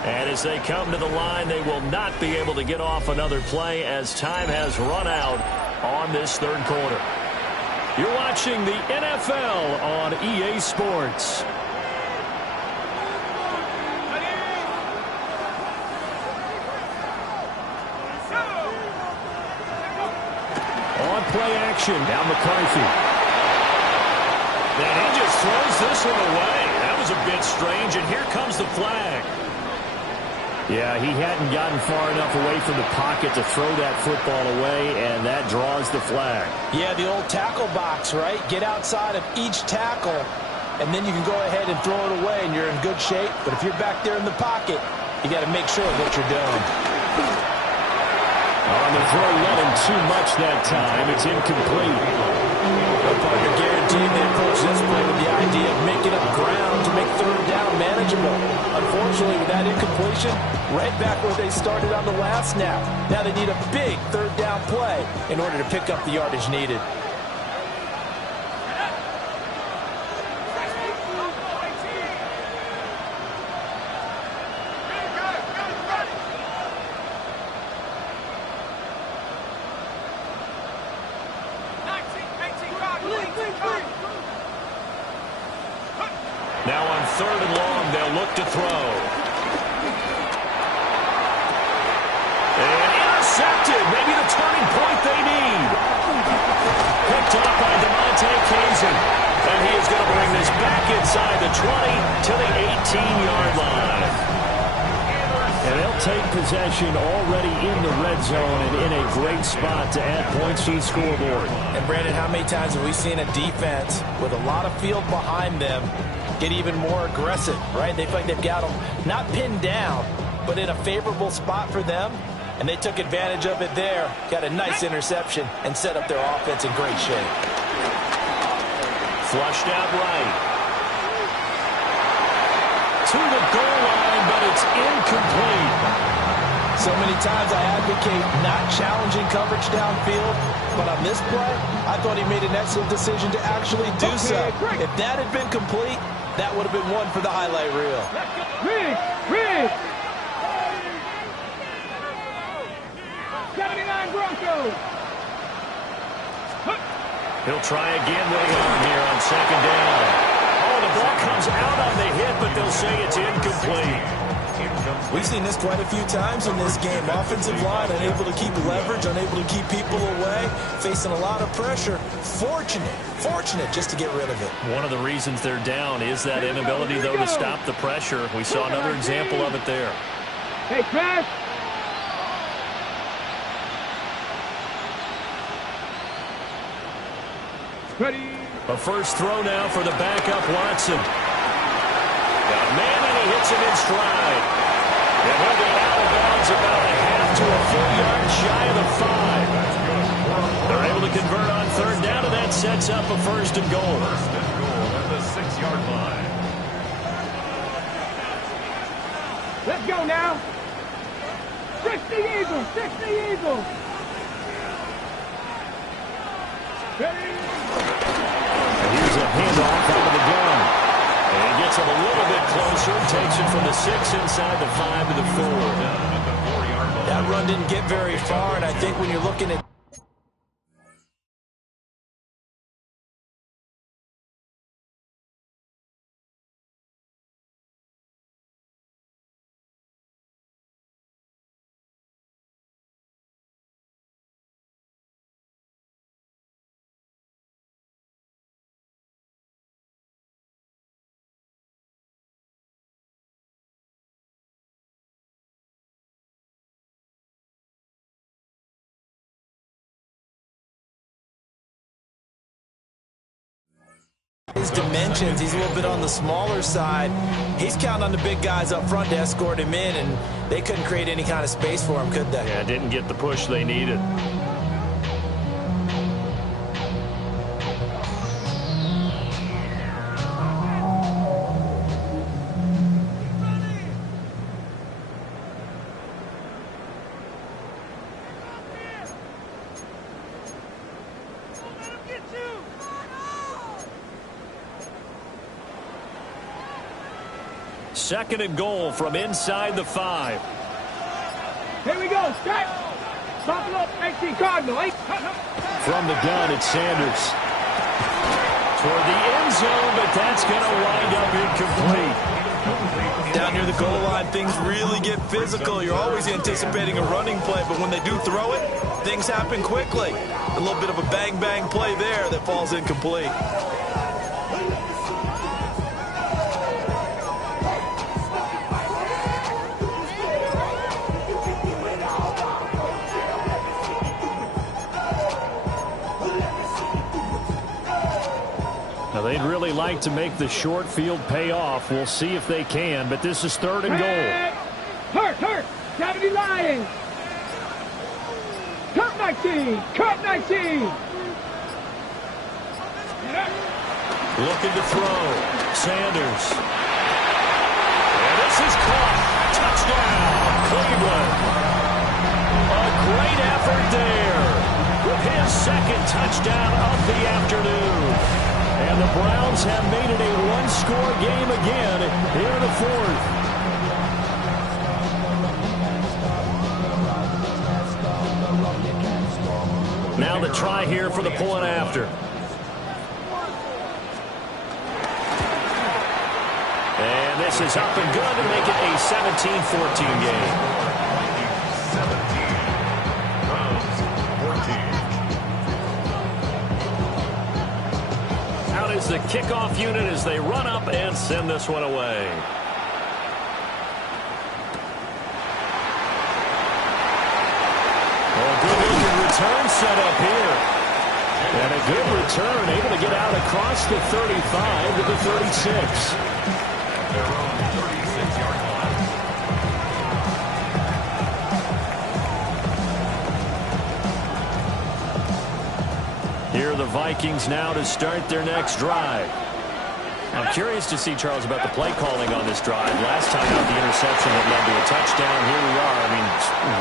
And as they come to the line, they will not be able to get off another play as time has run out on this 3rd quarter. You're watching the NFL on EA Sports. On play action, now McCarthy. And he just throws this one away. That was a bit strange, and here comes the flag. Yeah, he hadn't gotten far enough away from the pocket to throw that football away, and that draws the flag. Yeah, the old tackle box, right? Get outside of each tackle, and then you can go ahead and throw it away, and you're in good shape. But if you're back there in the pocket, you got to make sure of what you're doing. On the throw, let him too much that time. It's incomplete. Parker guaranteed they approach this play with the idea of making up ground to make 3rd down manageable. Unfortunately, with that incompletion, right back where they started on the last snap. Now they need a big 3rd down play in order to pick up the yardage needed. Now on 3rd and long, they'll look to throw. And intercepted. Maybe the turning point they need. Picked up by Damontae Kazee. And he is going to bring this back inside the 20 to the 18-yard line. And they'll take possession already in the red zone and in a great spot to add points to the scoreboard. And, Brandon, how many times have we seen a defense with a lot of field behind them get even more aggressive, right? They feel like they've got them not pinned down, but in a favorable spot for them. And they took advantage of it there, got a nice interception, and set up their offense in great shape. Flushed out right. To the goal line, but it's incomplete. So many times I advocate not challenging coverage downfield, but on this play, I thought he made an excellent decision to actually do so. If that had been complete, that would have been one for the highlight reel. Reed! 79 Broncos! He'll try again with the arm here on 2nd down. The ball comes out on the hit, but they'll say it's incomplete. We've seen this quite a few times in this game. Offensive line unable to keep leverage, unable to keep people away, facing a lot of pressure. Fortunate just to get rid of it. One of the reasons they're down is that inability, though, to stop the pressure. We saw another example of it there. Hey, Crash! Ready? A first throw now for the backup Watson. Got a man, and he hits him in stride. And he'll get out of bounds about a half to a full yard shy of the 5. They're able to convert on 3rd down, and that sets up a 1st and goal. First and goal at the 6-yard line. Let's go now. 60 Eagles! 60 Eagles! Ready? Here's a handoff out of the gun. And he gets him a little bit closer. Takes it from the 6 inside the 5 to the 4. That run didn't get very far, and I think when you're looking at his dimensions, he's a little bit on the smaller side. He's counting on the big guys up front to escort him in, and they couldn't create any kind of space for him, could they? Yeah, didn't get the push they needed. Second and goal from inside the 5. Here we go. Start. Buffalo, 18 Cardinal. From the gun, it's Sanders. Toward the end zone, but that's going to wind up incomplete. Down near the goal line, things really get physical. You're always anticipating a running play, but when they do throw it, things happen quickly. A little bit of a bang-bang play there that falls incomplete. Now, they'd really like to make the short field pay off. We'll see if they can, but this is 3rd and goal. Hurt. 70 Lions. Cut 19. Cut 19. Looking to throw. Sanders. And this is caught. Touchdown, Cleveland. A great effort there with his 2nd touchdown of the afternoon. And the Browns have made it a one-score game again here in the 4th. Now the try here for the point after. This is up and good to make it a 17-14 game. 17, Browns 14. Out is the kickoff unit as they run up and send this one away. Good-looking return set up here. And a good return, able to get out across the 35 to the 36. Their own 36-yard line. Here are the Vikings now to start their next drive. I'm curious to see, Charles, about the play calling on this drive. Last time out, the interception that led to a touchdown. Here we are. I mean,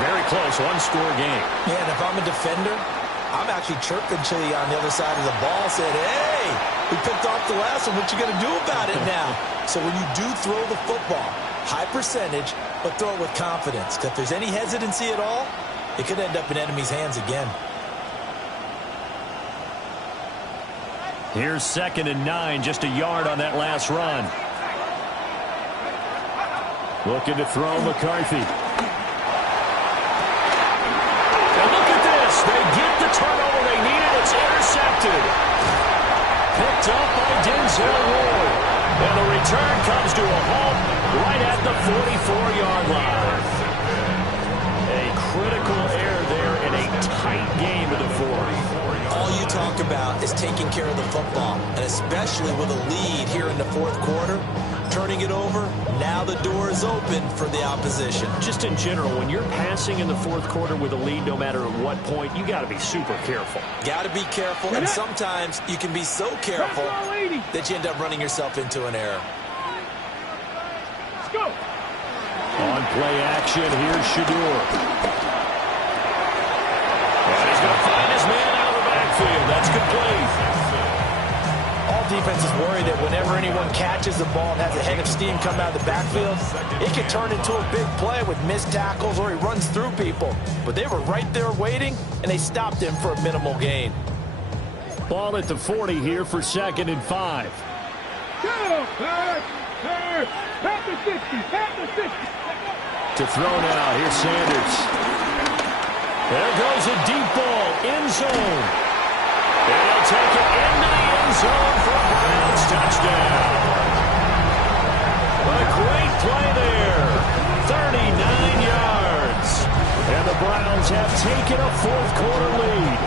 very close, one-score game. Yeah, and if I'm a defender, I'm actually chirping to you on the other side of the ball, said, hey, we picked off the last one. What you going to do about it now? So when you do throw the football, high percentage, but throw it with confidence. Because if there's any hesitancy at all, it could end up in enemy's hands again. Here's 2nd and 9, just a yard on that last run. Looking to throw McCarthy. And look at this. They get the turnover they needed. It's intercepted. Picked up by Denzel Ward. And the return comes to a halt right at the 44-yard line. A critical error there in a tight game of the fourth. All you talk about is taking care of the football, and especially with a lead here in the fourth quarter, turning it over, now the door is open for the opposition. Just in general, when you're passing in the fourth quarter with a lead, no matter at what point, you got to be super careful. Got to be careful, and sometimes you can be so careful that you end up running yourself into an error. Let's go. On play action, here's Shedeur. And he's going to find his man out of the backfield. That's complete. All defenses worry that whenever anyone catches the ball and has a head of steam come out of the backfield, it can turn into a big play with missed tackles or he runs through people. But they were right there waiting, and they stopped him for a minimal gain. Ball at the 40 here for 2nd and 5. Go. Pat the 60. Pat the 60. To throw now, here's Sanders. There goes a deep ball, end zone. And he'll take it into the end zone for a Browns touchdown. A great play there. 39 yards. And the Browns have taken a fourth quarter lead.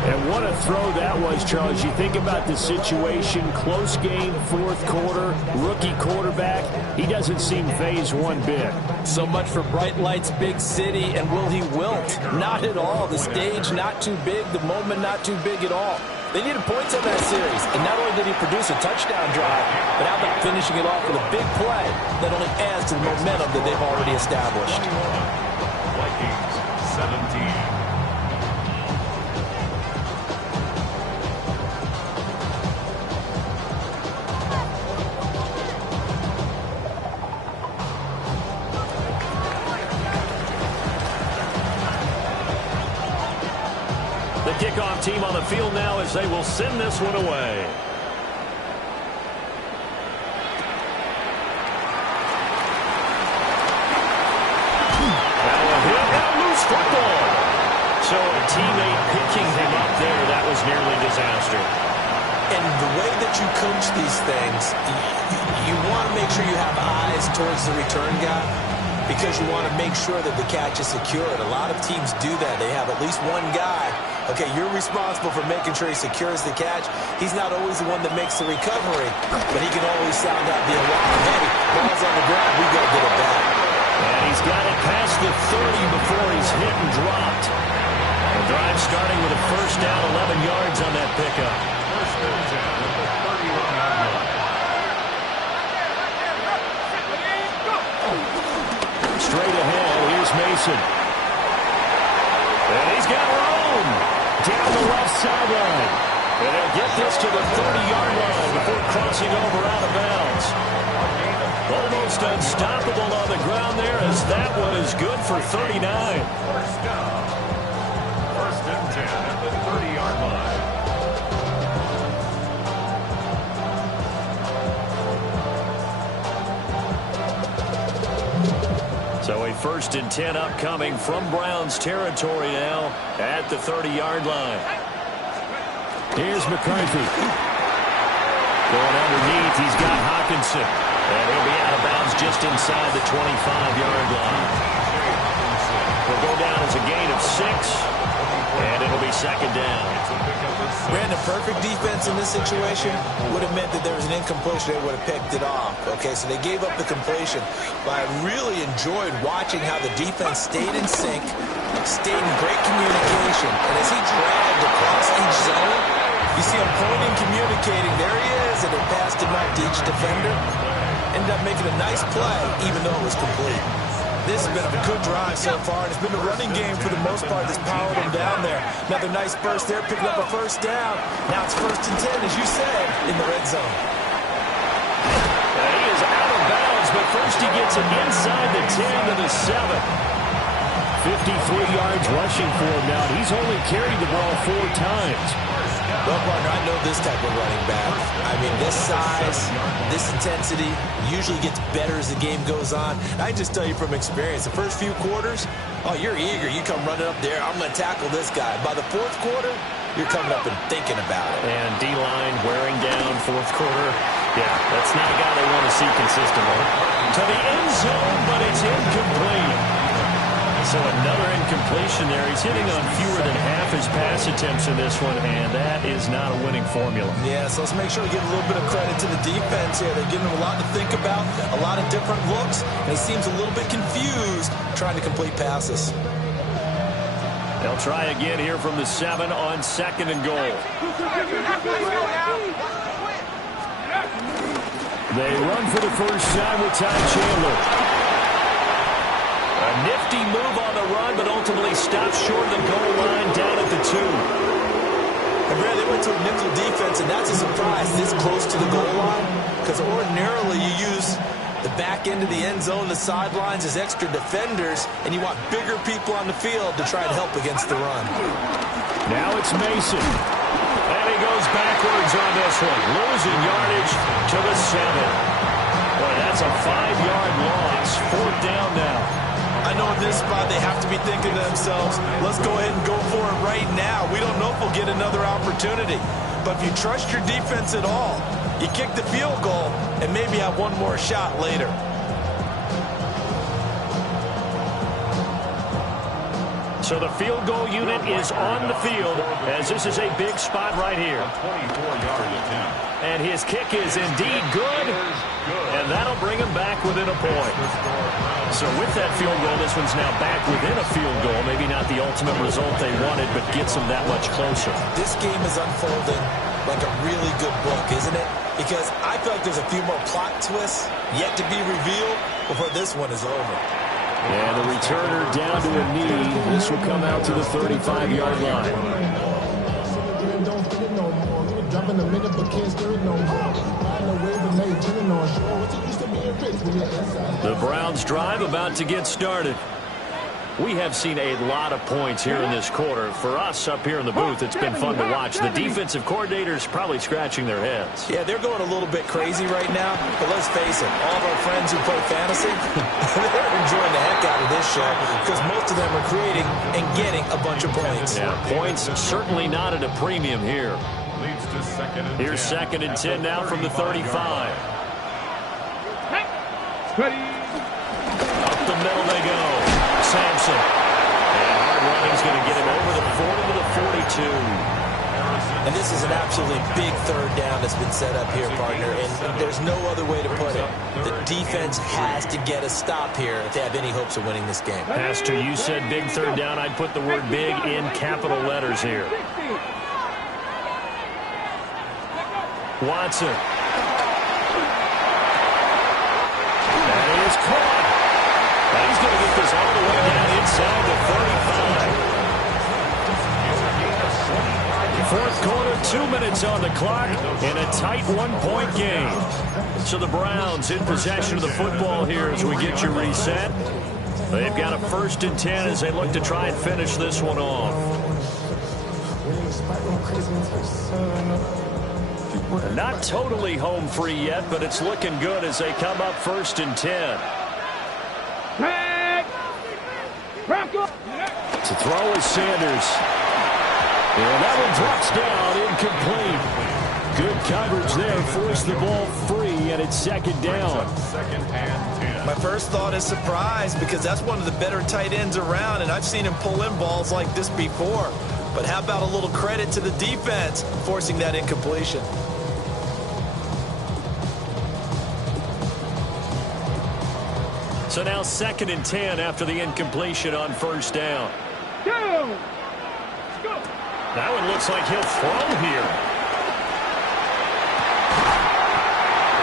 And what a throw that was, Charles. You think about the situation, close game, fourth quarter, rookie quarterback. He doesn't seem phased one bit. So much for bright lights, big city, and will he wilt? Not at all. The stage not too big, the moment not too big at all. They needed points on that series, and not only did he produce a touchdown drive, but how about finishing it off with a big play that only adds to the momentum that they've already established. Vikings 17. The kickoff team on the field now as they will send this one away. Now a hit, now loose football. So a teammate picking him up there, that was nearly disaster. And the way that you coach these things, you want to make sure you have eyes towards the return guy, because you want to make sure that the catch is secured. A lot of teams do that. They have at least one guy. Okay, you're responsible for making sure he secures the catch. He's not always the one that makes the recovery, but he can always sound out the alarm. Hey, ball's on the ground. We got to get it back. And he's got it past the 30 before he's hit and dropped. The drive starting with a first down, 11 yards on that pickup. First and 10 at the 31-yard line. Straight ahead, here's Mason. And he's got room down the left sideline. And he'll get this to the 30-yard line before crossing over out of bounds. Almost unstoppable on the ground there, as that one is good for 39. First down. First and 10 at the 30-yard line. first and 10 upcoming from Browns territory now at the 30-yard line. Here's McCarthy. Going underneath, he's got Hockenson. And he'll be out of bounds just inside the 25-yard line. Will go down as a gain of 6, and it'll be second down. Brandon, perfect defense in this situation would have meant that there was an incompletion. They would have picked it off. Okay, so they gave up the completion. But I really enjoyed watching how the defense stayed in sync, stayed in great communication. And as he dragged across each zone, you see him pointing, communicating. There he is, and it passed him out to each defender. Ended up making a nice play, even though it was complete. This has been a good drive so far, and it's been a running game for the most part that's powered him down there. Another nice burst there, picking up a first down. Now it's first and 10, as you said, in the red zone. He is out of bounds, but first he gets it inside the 10 to the 7. 53 yards rushing for him now. He's only carried the ball 4 times. Well, partner, I know this type of running back. I mean, this size, this intensity usually gets better as the game goes on. I just tell you from experience, the first few quarters, oh, you're eager. You come running up there, I'm going to tackle this guy. By the fourth quarter, you're coming up and thinking about it. And D-line wearing down fourth quarter. Yeah, that's not a guy they want to see consistently. To the end zone, but it's incomplete. So another incompletion there. He's hitting on fewer than half his pass attempts in this one, and that is not a winning formula. Yeah, so let's make sure we give a little bit of credit to the defense here. They're giving him a lot to think about, a lot of different looks, and he seems a little bit confused trying to complete passes. They'll try again here from the 7 on second and goal. They run for the first time with Ty Chandler. A nifty move on the run, but ultimately stopped short of the goal line down at the 2. And Brad, they went to a nickel defense, and that's a surprise this close to the goal line, because ordinarily you use the back end of the end zone, the sidelines as extra defenders, and you want bigger people on the field to try and help against the run. Now it's Mason. And he goes backwards on this one, losing yardage to the 7. Boy, that's a 5-yard loss. 4th down now. I know in this spot they have to be thinking to themselves, let's go ahead and go for it right now. We don't know if we'll get another opportunity. But if you trust your defense at all, you kick the field goal and maybe have one more shot later. So the field goal unit is on the field as this is a big spot right here. 24-yard attempt. And his kick is indeed good, and that'll bring him back within a point. So with that field goal, this one's now back within a field goal. Maybe not the ultimate result they wanted, but gets them that much closer. This game is unfolding like a really good book, isn't it? Because I feel like there's a few more plot twists yet to be revealed before this one is over. And the returner down to a knee. This will come out to the 35-yard line. The Browns drive about to get started. We have seen a lot of points here in this quarter. For us up here in the booth, it's been fun to watch. The defensive coordinators probably scratching their heads. Yeah, they're going a little bit crazy right now, but let's face it, all of our friends who play fantasy, they're enjoying the heck out of this show because most of them are creating and getting a bunch of points. Yeah, points certainly not at a premium here. Leads to second and 10. Here's second and 10 now from the 35. Ready. Up the middle they go. Sampson. And hard running's going to get him over the 40 to the 42. And this is an absolutely big third down that's been set up here, partner, and there's no other way to put it. The defense has to get a stop here if they have any hopes of winning this game. Pastor, you said big third down. I'd put the word big in capital letters here. Watson. That is caught. And he's going to get this all the way down inside the 35. Fourth quarter, 2 minutes on the clock, in a tight one-point game. So the Browns in possession of the football here as we get you reset. They've got a first and 10 as they look to try and finish this one off. Not totally home free yet, but it's looking good as they come up first and 10. throw is Sanders. And that one drops down, incomplete. Good coverage there, forced the ball free, and it's second down. Second and 10. My first thought is surprise, because that's one of the better tight ends around, and I've seen him pull in balls like this before. But how about a little credit to the defense forcing that incompletion? So now second and 10 after the incompletion on first down. That one looks like he'll throw here.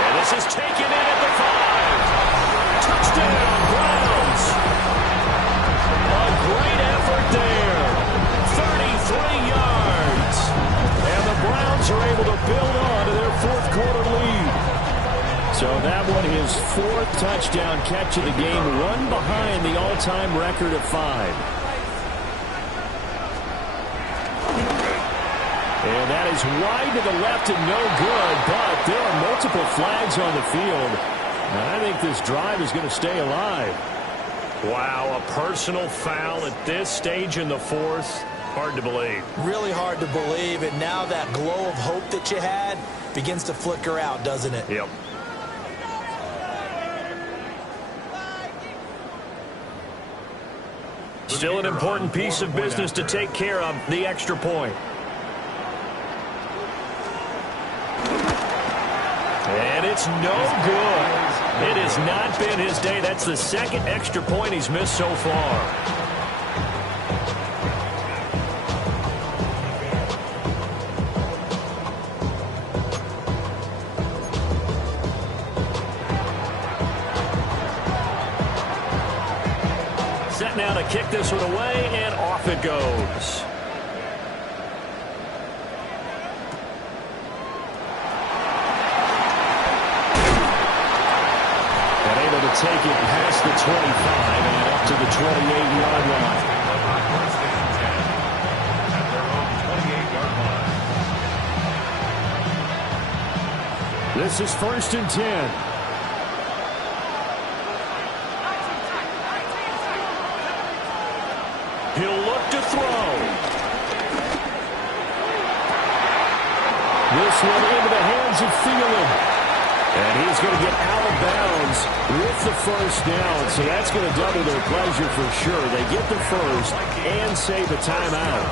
And this is taken in at the 5. Touchdown, Browns. A great effort there. 33 yards. And the Browns are able to build on to their fourth quarter lead. So that one is fourth touchdown catch of the game, one behind the all-time record of 5. And that is wide to the left and no good, but there are multiple flags on the field. And I think this drive is going to stay alive. Wow, a personal foul at this stage in the fourth. Hard to believe. Really hard to believe, and now that glow of hope that you had begins to flicker out, doesn't it? Yep. Still an important piece of business to take care of, the extra point. And it's no good. It has not been his day. That's the second extra point he's missed so far. Set now to kick this one away, and off it goes. Take it past the 25 and up to the 28-yard line. At their own 28-yard line. This is first and 10. He'll look to throw. This one into the hands of Thielen. And he's going to get out of bounds with the first down. So that's going to double their pleasure for sure. They get the first and save a timeout.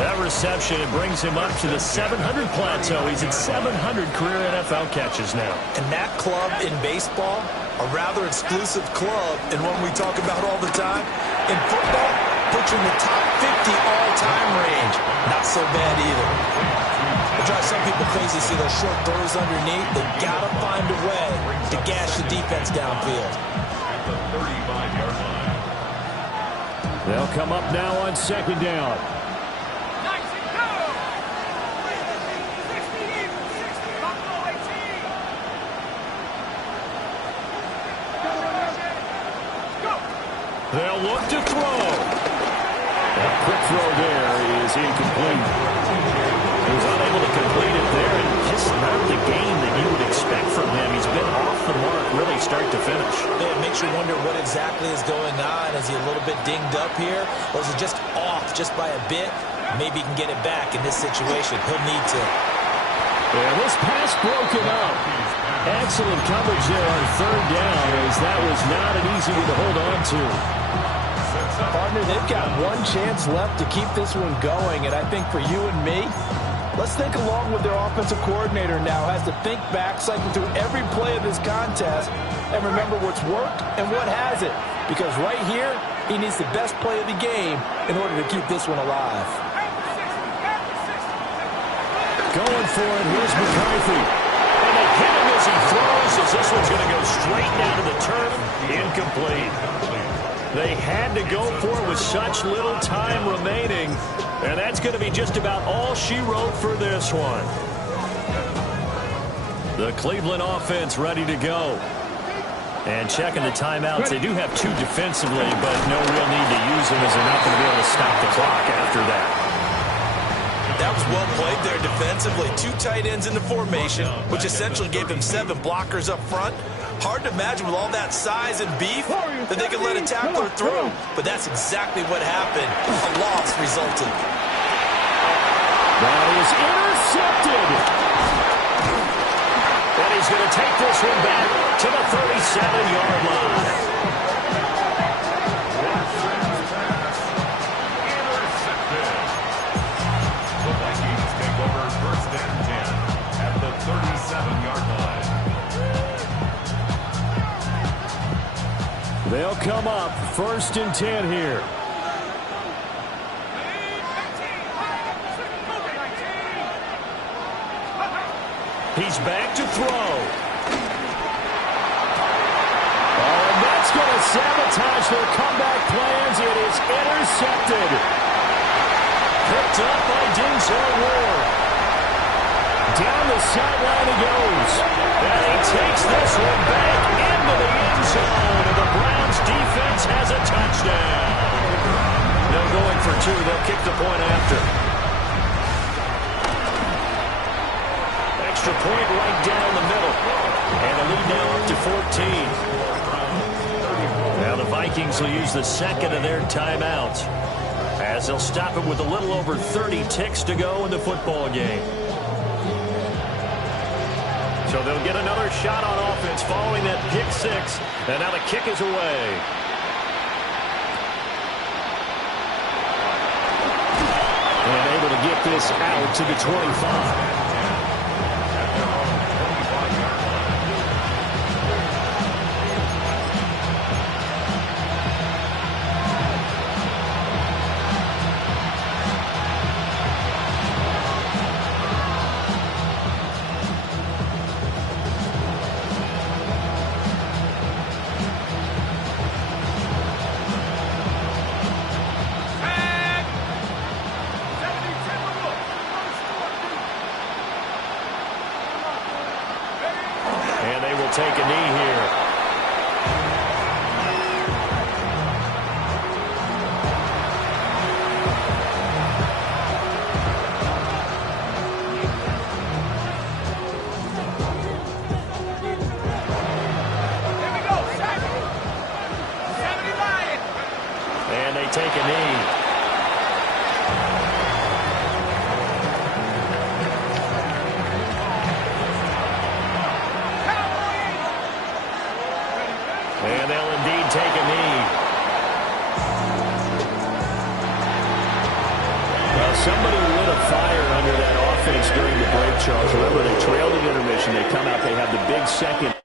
That reception, it brings him up to the 700 plateau. He's at 700 career NFL catches now. And that club in baseball, a rather exclusive club, and one we talk about all the time. In football, puts you in the top 50 all-time range. Not so bad either. It drives some people crazy to see those short throws underneath. They got to find a way to gash the defense downfield. At the 35-yard line. They'll come up now on second down. They'll look to throw. That quick throw there is incomplete. He was unable to complete it there, and just not the game that you would expect from him. He's been off the mark really start to finish. It makes you wonder what exactly is going on. Is he a little bit dinged up here? Or is he just off just by a bit? Maybe he can get it back in this situation. He'll need to. Yeah, this pass broken up. Excellent coverage there on third down, as that was not an easy one to hold on to. Partner, they've got one chance left to keep this one going, and I think for you and me, let's think along with their offensive coordinator now. Has to think back, cycle through every play of this contest, and remember what's worked and what hasn't. Because right here, he needs the best play of the game in order to keep this one alive. Going for it, here's McCarthy. And they hit him as he throws, as this one's going to go straight down to the turf. Incomplete. They had to go for it with such little time remaining. And that's going to be just about all she wrote for this one. The Cleveland offense ready to go. And checking the timeouts. They do have two defensively, but no real need to use them as they're not going to be able to stop the clock after that. That was well played there defensively. 2 tight ends in the formation, which essentially gave them 7 blockers up front. Hard to imagine with all that size and beef that they could let a tackler through. But that's exactly what happened. A loss resulted. That is intercepted. And he's going to take this one back to the 37-yard line. The Vikings take over 1st and 10 at the 37-yard line. They'll come up 1st and 10 here. He's back to throw. Oh, and that's going to sabotage their comeback plans. It is intercepted. Picked up by Denzel Ward. Down the sideline he goes. And he takes this one back into the end zone. And the Browns defense has a touchdown. No going for 2. They'll kick the point after. Extra point right down the middle. And the lead now up to 14. Now the Vikings will use the second of their timeouts, as they'll stop it with a little over 30 ticks to go in the football game. So they'll get another shot on offense following that pick 6. And now the kick is away. And able to get this out to the 25. Take a knee here. And they take a knee. And they'll indeed take a knee. Well, somebody lit a fire under that offense during the break, Charles. Remember, they trailed in intermission. They come out, they have the big second.